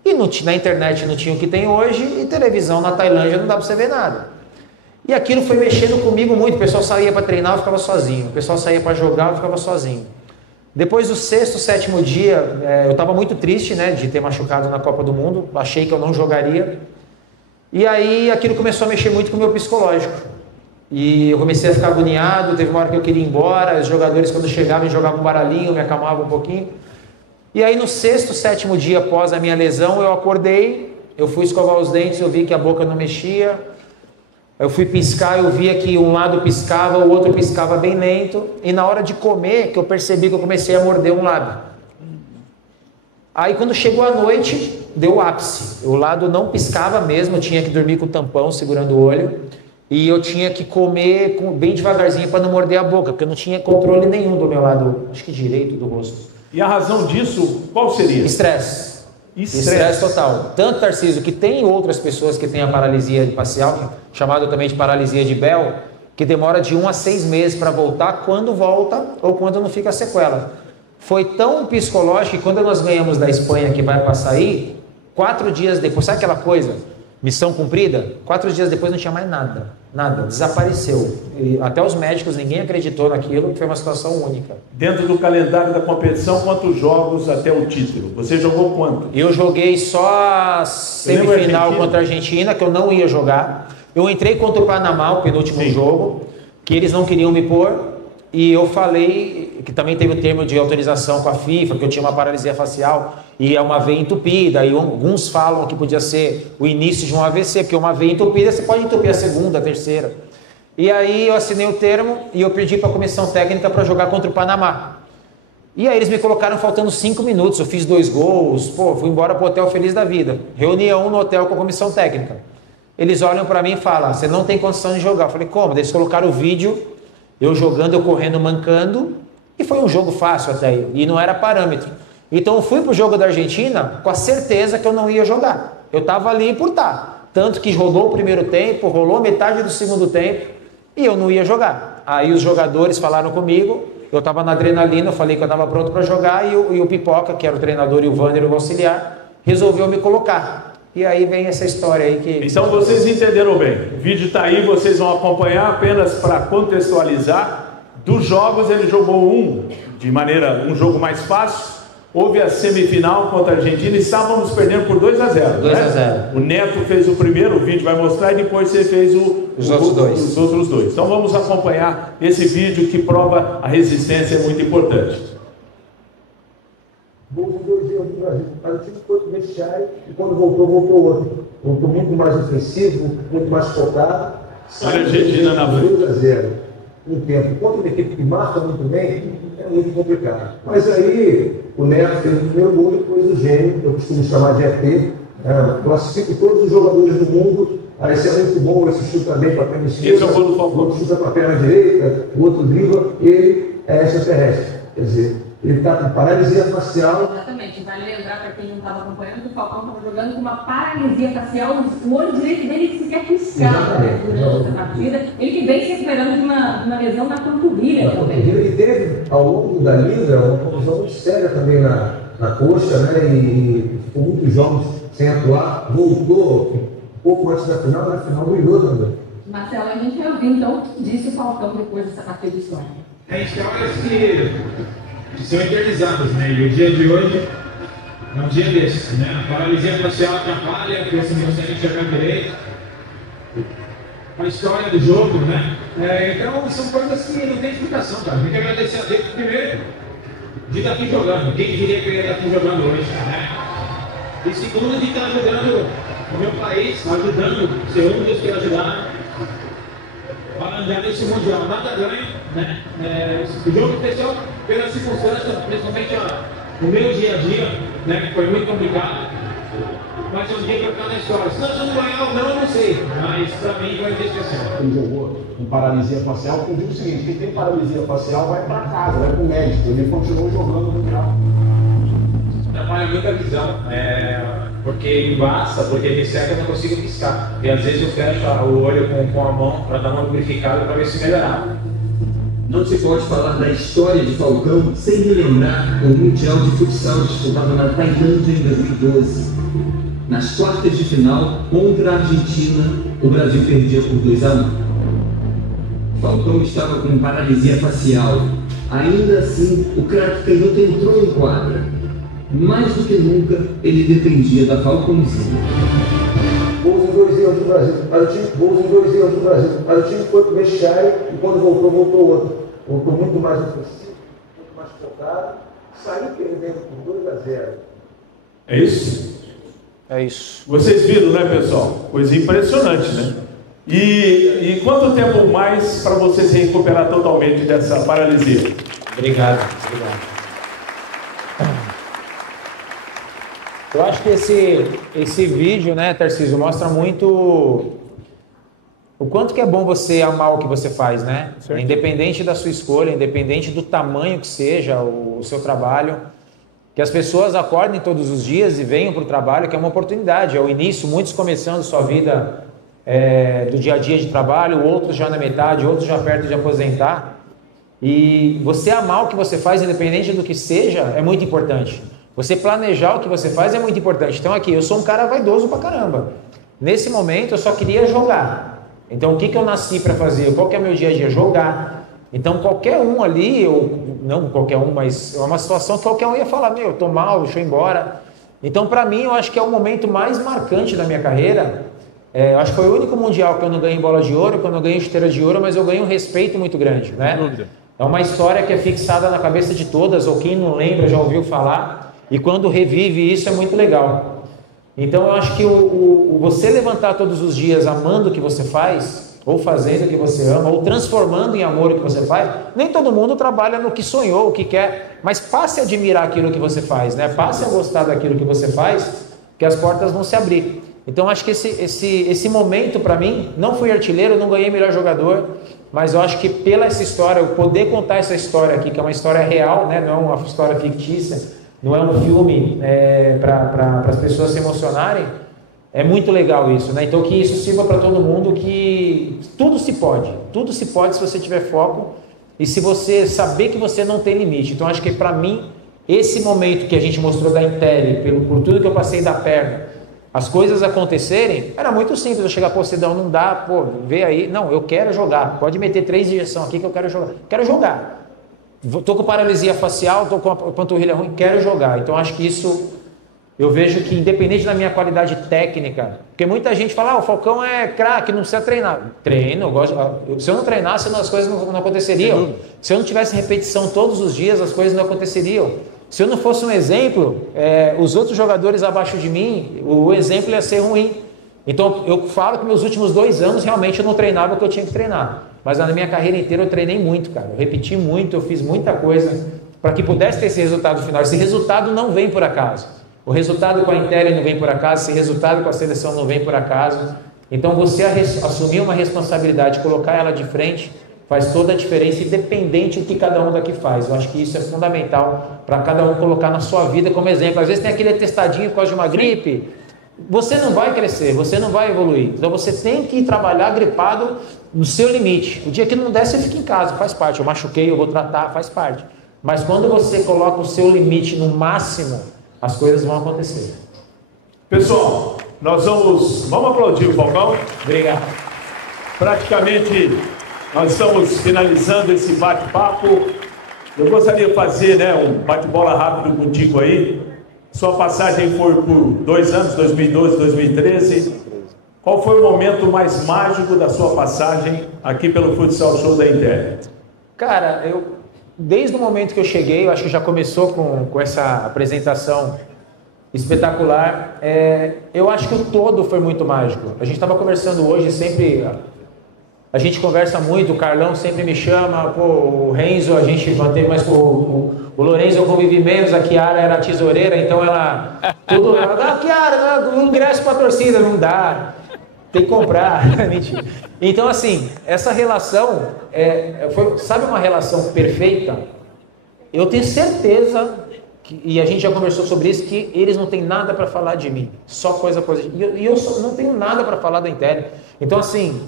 E na internet não tinha o que tem hoje, e televisão na Tailândia não dá para você ver nada. E aquilo foi mexendo comigo muito, o pessoal saía para treinar, eu ficava sozinho, o pessoal saía para jogar, eu ficava sozinho. Depois do 6º, 7º dia, eu estava muito triste, né, de ter machucado na Copa do Mundo, achei que eu não jogaria. E aí aquilo começou a mexer muito com o meu psicológico. E eu comecei a ficar agoniado, teve uma hora que eu queria ir embora, os jogadores quando chegavam jogavam um baralhinho, me acalmavam um pouquinho. E aí no 6º, 7º dia após a minha lesão, eu acordei, eu fui escovar os dentes, eu vi que a boca não mexia. Eu fui piscar, eu via que um lado piscava, o outro piscava bem lento. E na hora de comer, que eu percebi que eu comecei a morder um lábio. Aí quando chegou a noite, deu o ápice. O lado não piscava mesmo, eu tinha que dormir com o tampão, segurando o olho. E eu tinha que comer bem devagarzinho para não morder a boca, porque eu não tinha controle nenhum do meu lado, acho que direito do rosto. E a razão disso, qual seria? Estresse. Estresse total. Tanto, Tarcísio, que tem outras pessoas que têm a paralisia facial, chamada também de paralisia de Bell, que demora de 1 a 6 meses para voltar, quando volta ou quando não fica sequela. Foi tão psicológico que quando nós ganhamos da Espanha, que vai passar aí, 4 dias depois, sabe aquela coisa? Missão cumprida? 4 dias depois não tinha mais nada. Nada. Desapareceu. E até os médicos, ninguém acreditou naquilo, que foi uma situação única. Dentro do calendário da competição, quantos jogos até o título? Você jogou quanto? Eu joguei só a semifinal contra a Argentina, que eu não ia jogar. Eu entrei contra o Panamá, o penúltimo jogo, que eles não queriam me pôr. E eu falei que também teve o termo de autorização com a FIFA, que eu tinha uma paralisia facial e é uma veia entupida. E alguns falam que podia ser o início de um AVC, porque uma veia entupida você pode entupir a segunda, a terceira. E aí eu assinei o termo e eu pedi para a comissão técnica para jogar contra o Panamá. E aí eles me colocaram faltando 5 minutos, eu fiz 2 gols, fui embora para o hotel feliz da vida. Reunião no hotel com a comissão técnica. Eles olham para mim e falam, você não tem condição de jogar. Eu falei, como? Eles colocaram o vídeo, eu jogando, eu correndo, mancando, e foi um jogo fácil até aí, e não era parâmetro. Então eu fui pro jogo da Argentina com a certeza que eu não ia jogar. Eu estava ali por estar. Tanto que rolou o primeiro tempo, rolou metade do segundo tempo, e eu não ia jogar. aí os jogadores falaram comigo, eu estava na adrenalina, eu falei que eu estava pronto para jogar, e o Pipoca, que era o treinador, e o Vander, o auxiliar, resolveu me colocar. E aí vem essa história aí que... Então vocês entenderam bem, o vídeo está aí, vocês vão acompanhar apenas para contextualizar. Dos jogos ele jogou um jogo mais fácil. Houve a semifinal contra a Argentina e estávamos perdendo por 2-0. 2-0. O Neto fez o primeiro, o vídeo vai mostrar, e depois você fez os outros dois. Então vamos acompanhar esse vídeo que prova a resistência, é muito importante. Houve 2 erros no Brasil. O time foi para o vestiário e quando voltou outro. Voltou muito mais ofensivo, muito mais focado. Olha a Argentina na frente. 2-0. Um tempo. Contra uma equipe que marca muito bem, é muito complicado. Mas aí o Neto fez o primeiro gol, depois o gênio, eu costumo chamar de ET, classifico todos os jogadores do mundo. Esse é muito bom, esse chuta também para a perna esquerda, esse é o gol do Falcão. O outro chuta para a perna direita, o outro dribla, ele é extraterrestre. Quer dizer, ele está com paralisia facial. Exatamente, vale lembrar para quem não estava acompanhando que o Falcão estava jogando com uma paralisia facial, o olho direito dele que sequer piscava durante a partida. Ele que vem se recuperando de uma lesão na panturrilha também. Ele teve, ao longo da liga, uma contusão muito séria também na coxa, né? E ficou muitos jogos sem atuar, voltou um pouco antes da final, na final brilhou também. Marcelo, a gente vai ouvir então o que disse o Falcão depois dessa partida histórica. Tem histórias que são eternizadas, né? E o dia de hoje é um dia desse, né? A paralisia facial atrapalha, porque você não consegue enxergar direito. A história do jogo, né? Então são coisas que não tem explicação, cara. Tem que agradecer a Deus primeiro de estar aqui jogando. Quem diria que eu ia estar aqui jogando hoje, né? E segundo, de estar ajudando o meu país, ajudando o ser um dos que ajudaram para andar nesse Mundial. Nada ganha, né? O jogo especial pela circunstância, principalmente o meu dia a dia, né? Que foi muito complicado. Mas é um dia para ficar na história. Se nós vamos ganhar ou não, eu não sei. Mas para mim vai ter especial. Ele jogou com paralisia facial, porque eu digo o seguinte: quem tem paralisia facial vai para casa, vai para o médico. Ele continuou jogando no Mundial. Atrapalha muito a visão, porque embaça, porque me seca, eu não consigo piscar. E às vezes eu fecho o olho com a mão para dar uma lubrificada para ver se melhorava. Não se pode falar da história de Falcão sem relembrar o Mundial de Futsal disputado na Tailândia em 2012. Nas quartas de final, contra a Argentina, o Brasil perdia por 2-1. Falcão estava com paralisia facial. Ainda assim, o craque canhoto entrou em quadra. Mais do que nunca, ele dependia da Falcãozinha. Gols em 2 erros do Brasil. Gols em 2 erros do Brasil. Mas o time foi para o vestiário e quando voltou outro. Voltou muito mais ofensivo, muito mais focado. Saiu perdendo por 2-0. É isso? É isso. Vocês viram, né, pessoal? Coisa impressionante, né? E quanto tempo mais para você se recuperar totalmente dessa paralisia? Obrigado. Eu acho que esse vídeo, né, Tarcísio, mostra muito o quanto que é bom você amar o que você faz, né? Certo. Independente da sua escolha, independente do tamanho que seja o seu trabalho, que as pessoas acordem todos os dias e venham para o trabalho, que é uma oportunidade, é o início, muitos começando sua vida do dia a dia de trabalho, outros já na metade, outros já perto de aposentar, e você amar o que você faz, independente do que seja, é muito importante. Você planejar o que você faz é muito importante. Então aqui, eu sou um cara vaidoso pra caramba. Nesse momento eu só queria jogar. Então o que eu nasci para fazer? Qual que é o meu dia a dia? Jogar. Então qualquer um ali, ou não qualquer um, mas é uma situação que qualquer um ia falar, meu, eu tô mal, deixa eu ir embora. Então para mim eu acho que é o momento mais marcante da minha carreira. Eu acho que foi o único mundial que eu não ganhei bola de ouro, que eu não ganhei chuteira de ouro, mas eu ganhei um respeito muito grande, né? É uma história que é fixada na cabeça de todas, ou quem não lembra já ouviu falar. E quando revive isso é muito legal. Então eu acho que você levantar todos os dias amando o que você faz, ou fazendo o que você ama, ou transformando em amor o que você faz, nem todo mundo trabalha no que sonhou, o que quer, mas passe a admirar aquilo que você faz, né? Passe a gostar daquilo que você faz, que as portas vão se abrir. Então acho que esse momento para mim, não fui artilheiro, não ganhei melhor jogador, mas eu acho que pela essa história, eu poder contar essa história aqui, que é uma história real, né? Não é uma história fictícia, não é um filme para as pessoas se emocionarem, É muito legal isso, né? Então que isso sirva para todo mundo, que tudo se pode se você tiver foco e se você saber que você não tem limite. Então acho que para mim, esse momento que a gente mostrou da Intel, por tudo que eu passei da perna, as coisas acontecerem, era muito simples eu chegar, pô, Sidão, não dá, pô, vê aí, não, eu quero jogar, pode meter 3 injeções aqui que eu quero jogar, tô com paralisia facial, tô com a panturrilha ruim, quero jogar. Então acho que isso, eu vejo que independente da minha qualidade técnica, porque muita gente fala, o Falcão é craque, não precisa treinar. Treino, eu gosto, se eu não treinasse, as coisas não aconteceriam. Se eu não tivesse repetição todos os dias, as coisas não aconteceriam. Se eu não fosse um exemplo, os outros jogadores abaixo de mim, o exemplo ia ser ruim. Então eu falo que meus últimos 2 anos realmente eu não treinava o que eu tinha que treinar. Mas na minha carreira inteira eu treinei muito, cara. Eu repeti muito, eu fiz muita coisa para que pudesse ter esse resultado final. Esse resultado não vem por acaso. O resultado com a Intel não vem por acaso, esse resultado com a seleção não vem por acaso. Então você assumir uma responsabilidade, colocar ela de frente, faz toda a diferença, independente do que cada um daqui faz. Eu acho que isso é fundamental para cada um colocar na sua vida como exemplo. Às vezes tem aquele atestadinho por causa de uma gripe, você não vai crescer, você não vai evoluir. Então você tem que trabalhar gripado no seu limite. O dia que não der, você fica em casa, faz parte. Eu machuquei, eu vou tratar, faz parte. Mas quando você coloca o seu limite no máximo, as coisas vão acontecer. Pessoal, nós vamos aplaudir o Falcão. Obrigado. Praticamente nós estamos finalizando esse bate-papo. Eu gostaria de fazer um bate-bola rápido contigo aí. Sua passagem foi por 2 anos, 2012, 2013. Qual foi o momento mais mágico da sua passagem aqui pelo Futsal Show da Intel? Cara, desde o momento que eu cheguei, eu acho que já começou com essa apresentação espetacular. Eu acho que o todo foi muito mágico. A gente estava conversando hoje, sempre a gente conversa muito, o Carlão sempre me chama, pô, o Renzo a gente manteve mais, o Lorenzo eu convivi menos, a Chiara era a tesoureira, então ela Chiara, o ingresso para a torcida não dá, tem que comprar. Mentira. Então assim, essa relação, sabe uma relação perfeita? Eu tenho certeza, e a gente já conversou sobre isso, que eles não têm nada para falar de mim, só coisa positiva, e eu não tenho nada para falar da Intel. Então assim,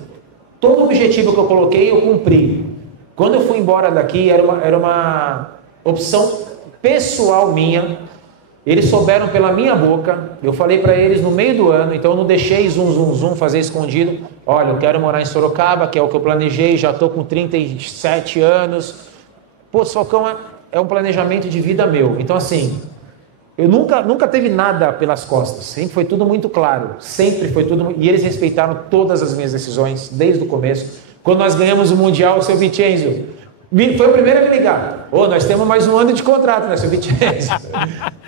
todo o objetivo que eu coloquei, eu cumpri. Quando eu fui embora daqui, era uma opção pessoal minha. Eles souberam pela minha boca. Eu falei para eles no meio do ano, então eu não deixei zoom fazer escondido. Olha, eu quero morar em Sorocaba, que é o que eu planejei, já estou com 37 anos. Pô, Falcão, é um planejamento de vida meu. Então assim, eu nunca teve nada pelas costas, sempre foi tudo muito claro, sempre foi tudo, e eles respeitaram todas as minhas decisões, desde o começo. Quando nós ganhamos o Mundial, o seu Vicenzo foi o primeiro a me ligar. Nós temos mais 1 ano de contrato, né, seu Vicenzo?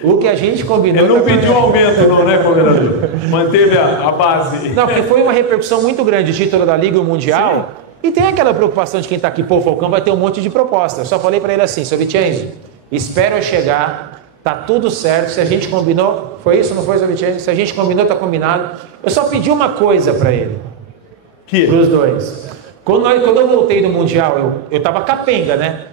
O que a gente combinou... Ele não pediu aumento não, né, governador? Manteve a base. Não, porque foi uma repercussão muito grande, o título da Liga e o Mundial. Sim. E tem aquela preocupação de quem está aqui, pô, o Falcão vai ter um monte de proposta. Eu só falei para ele assim, seu Vicenzo, espero eu chegar... Tá tudo certo, se a gente combinou, foi isso, não foi, seu Vicenzo? Se a gente combinou, tá combinado. Eu só pedi uma coisa para ele, para os dois. Quando eu voltei do Mundial, eu tava capenga, né?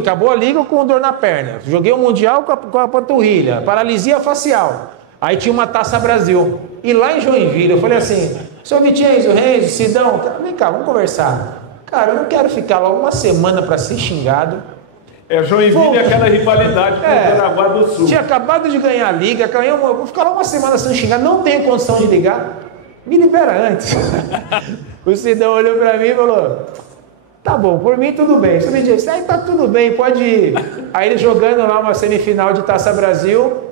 Acabou a liga com dor na perna. Joguei o Mundial com a panturrilha, paralisia facial. Aí tinha uma Taça Brasil. E lá em Joinville, eu falei assim, seu Vicenzo, Renzo, Sidão, vem cá, vamos conversar. Cara, eu não quero ficar lá uma semana para ser xingado. Joinville é aquela rivalidade com o Jaraguá do Sul. Tinha acabado de ganhar a liga, vou ficar lá uma semana sem xingar, não tenho condição de ligar, me libera antes. O Sidão olhou pra mim e falou, tá bom, por mim tudo bem. Você me disse, aí tá tudo bem, pode ir. Aí ele jogando lá uma semifinal de Taça Brasil,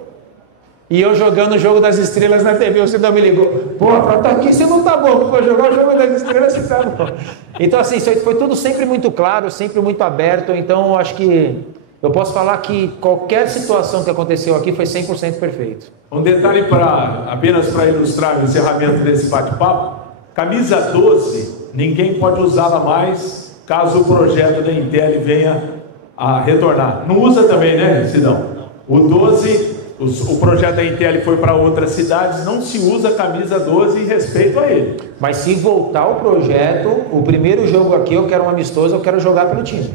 e eu jogando o Jogo das Estrelas na TV, o Sidão me ligou, pô, pra estar aqui você não tá bom, pra jogar o Jogo das Estrelas você tá bom. Então assim, isso foi tudo sempre muito claro, sempre muito aberto, então eu acho que eu posso falar que qualquer situação que aconteceu aqui foi 100% perfeito. Um detalhe apenas para ilustrar o encerramento desse bate-papo, camisa 12, ninguém pode usá-la mais, caso o projeto da Intel venha a retornar. Não usa também, né, Sidão? O 12... O projeto da Intel foi para outras cidades, não se usa a camisa 12 em respeito a ele. Mas se voltar o projeto, o primeiro jogo aqui eu quero um amistoso, eu quero jogar pelo time.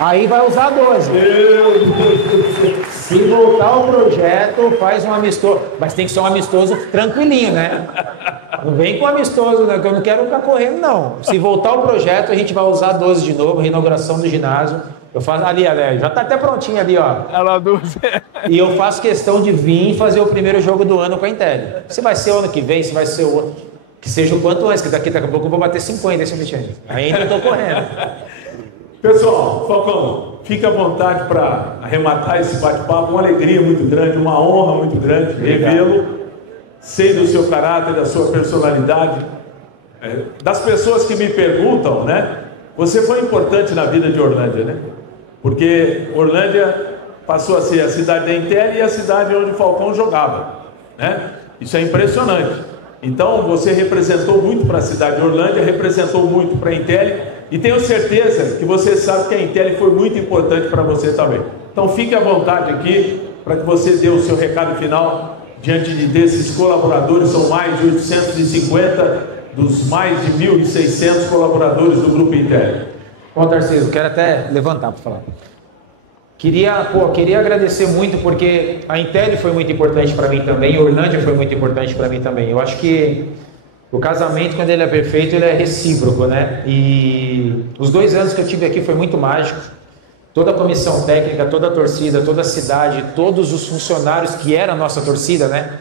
Aí vai usar a 12. Meu Deus do céu. Se voltar o projeto, faz um amistoso. Mas tem que ser um amistoso tranquilinho, né? Não vem com amistoso, né? Que eu não quero ficar correndo, não. Se voltar o projeto, a gente vai usar 12 de novo, reinauguração do ginásio. Eu faço ali, já tá até prontinho ali, ó. Ela 12. E eu faço questão de vir e fazer o primeiro jogo do ano com a Intel. Se vai ser o ano que vem, se vai ser o outro. Que seja o quanto antes, que daqui a pouco eu vou bater 50 esse Vicente. Ainda estou correndo. Pessoal, Falcão, fique à vontade para arrematar esse bate-papo. Uma alegria muito grande, uma honra muito grande revê-lo. Sei do seu caráter, da sua personalidade. Das pessoas que me perguntam, né? Você foi importante na vida de Orlândia, né? Porque Orlândia passou a ser a cidade da Intel e a cidade onde o Falcão jogava, né? Isso é impressionante. Então, você representou muito para a cidade de Orlândia, representou muito para a Intel, e tenho certeza que você sabe que a Intel foi muito importante para você também. Então, fique à vontade aqui para que você dê o seu recado final diante desses colaboradores. São mais de 850 dos mais de 1.600 colaboradores do Grupo Intel. Bom, Tarcísio, quero até levantar para falar. Queria agradecer muito, porque a Intel foi muito importante para mim também, a Orlândia foi muito importante para mim também. Eu acho que o casamento, quando ele é perfeito, ele é recíproco, né? E os 2 anos que eu tive aqui foi muito mágico. Toda a comissão técnica, toda a torcida, toda a cidade, todos os funcionários que era a nossa torcida, né?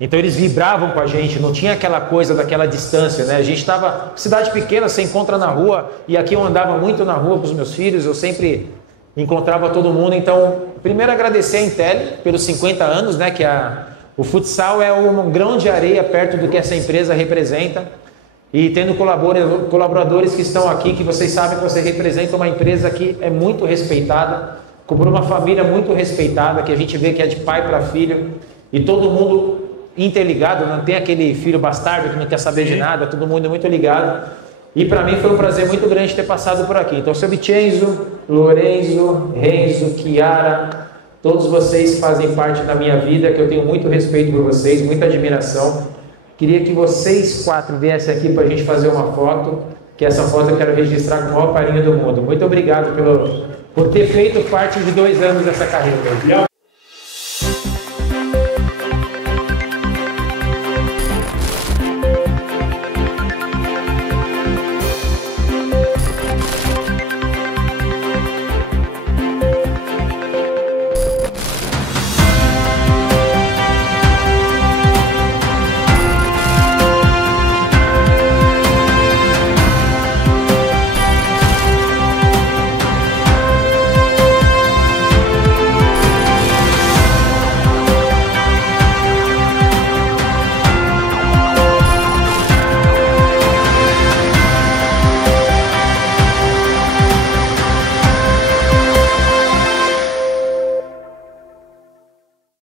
Então eles vibravam com a gente, não tinha aquela coisa daquela distância, né? A gente estava, cidade pequena, você encontra na rua, e aqui eu andava muito na rua com os meus filhos, eu sempre encontrava todo mundo. Então, primeiro agradecer a Intel pelos 50 anos, né? Que o futsal é um grão de areia perto do que essa empresa representa. E tendo colaboradores que estão aqui, que vocês sabem que você representa uma empresa que é muito respeitada, por uma família muito respeitada, que a gente vê que é de pai para filho, e todo mundo interligado, não tem aquele filho bastardo que não quer saber de nada, todo mundo muito ligado. E para mim foi um prazer muito grande ter passado por aqui. Então, seu Vincenzo, Lorenzo, Renzo, Chiara, todos vocês que fazem parte da minha vida, que eu tenho muito respeito por vocês, muita admiração. Queria que vocês 4 viessem aqui para a gente fazer uma foto, que essa foto eu quero registrar com o maior carinho do mundo. Muito obrigado por ter feito parte de 2 anos dessa carreira.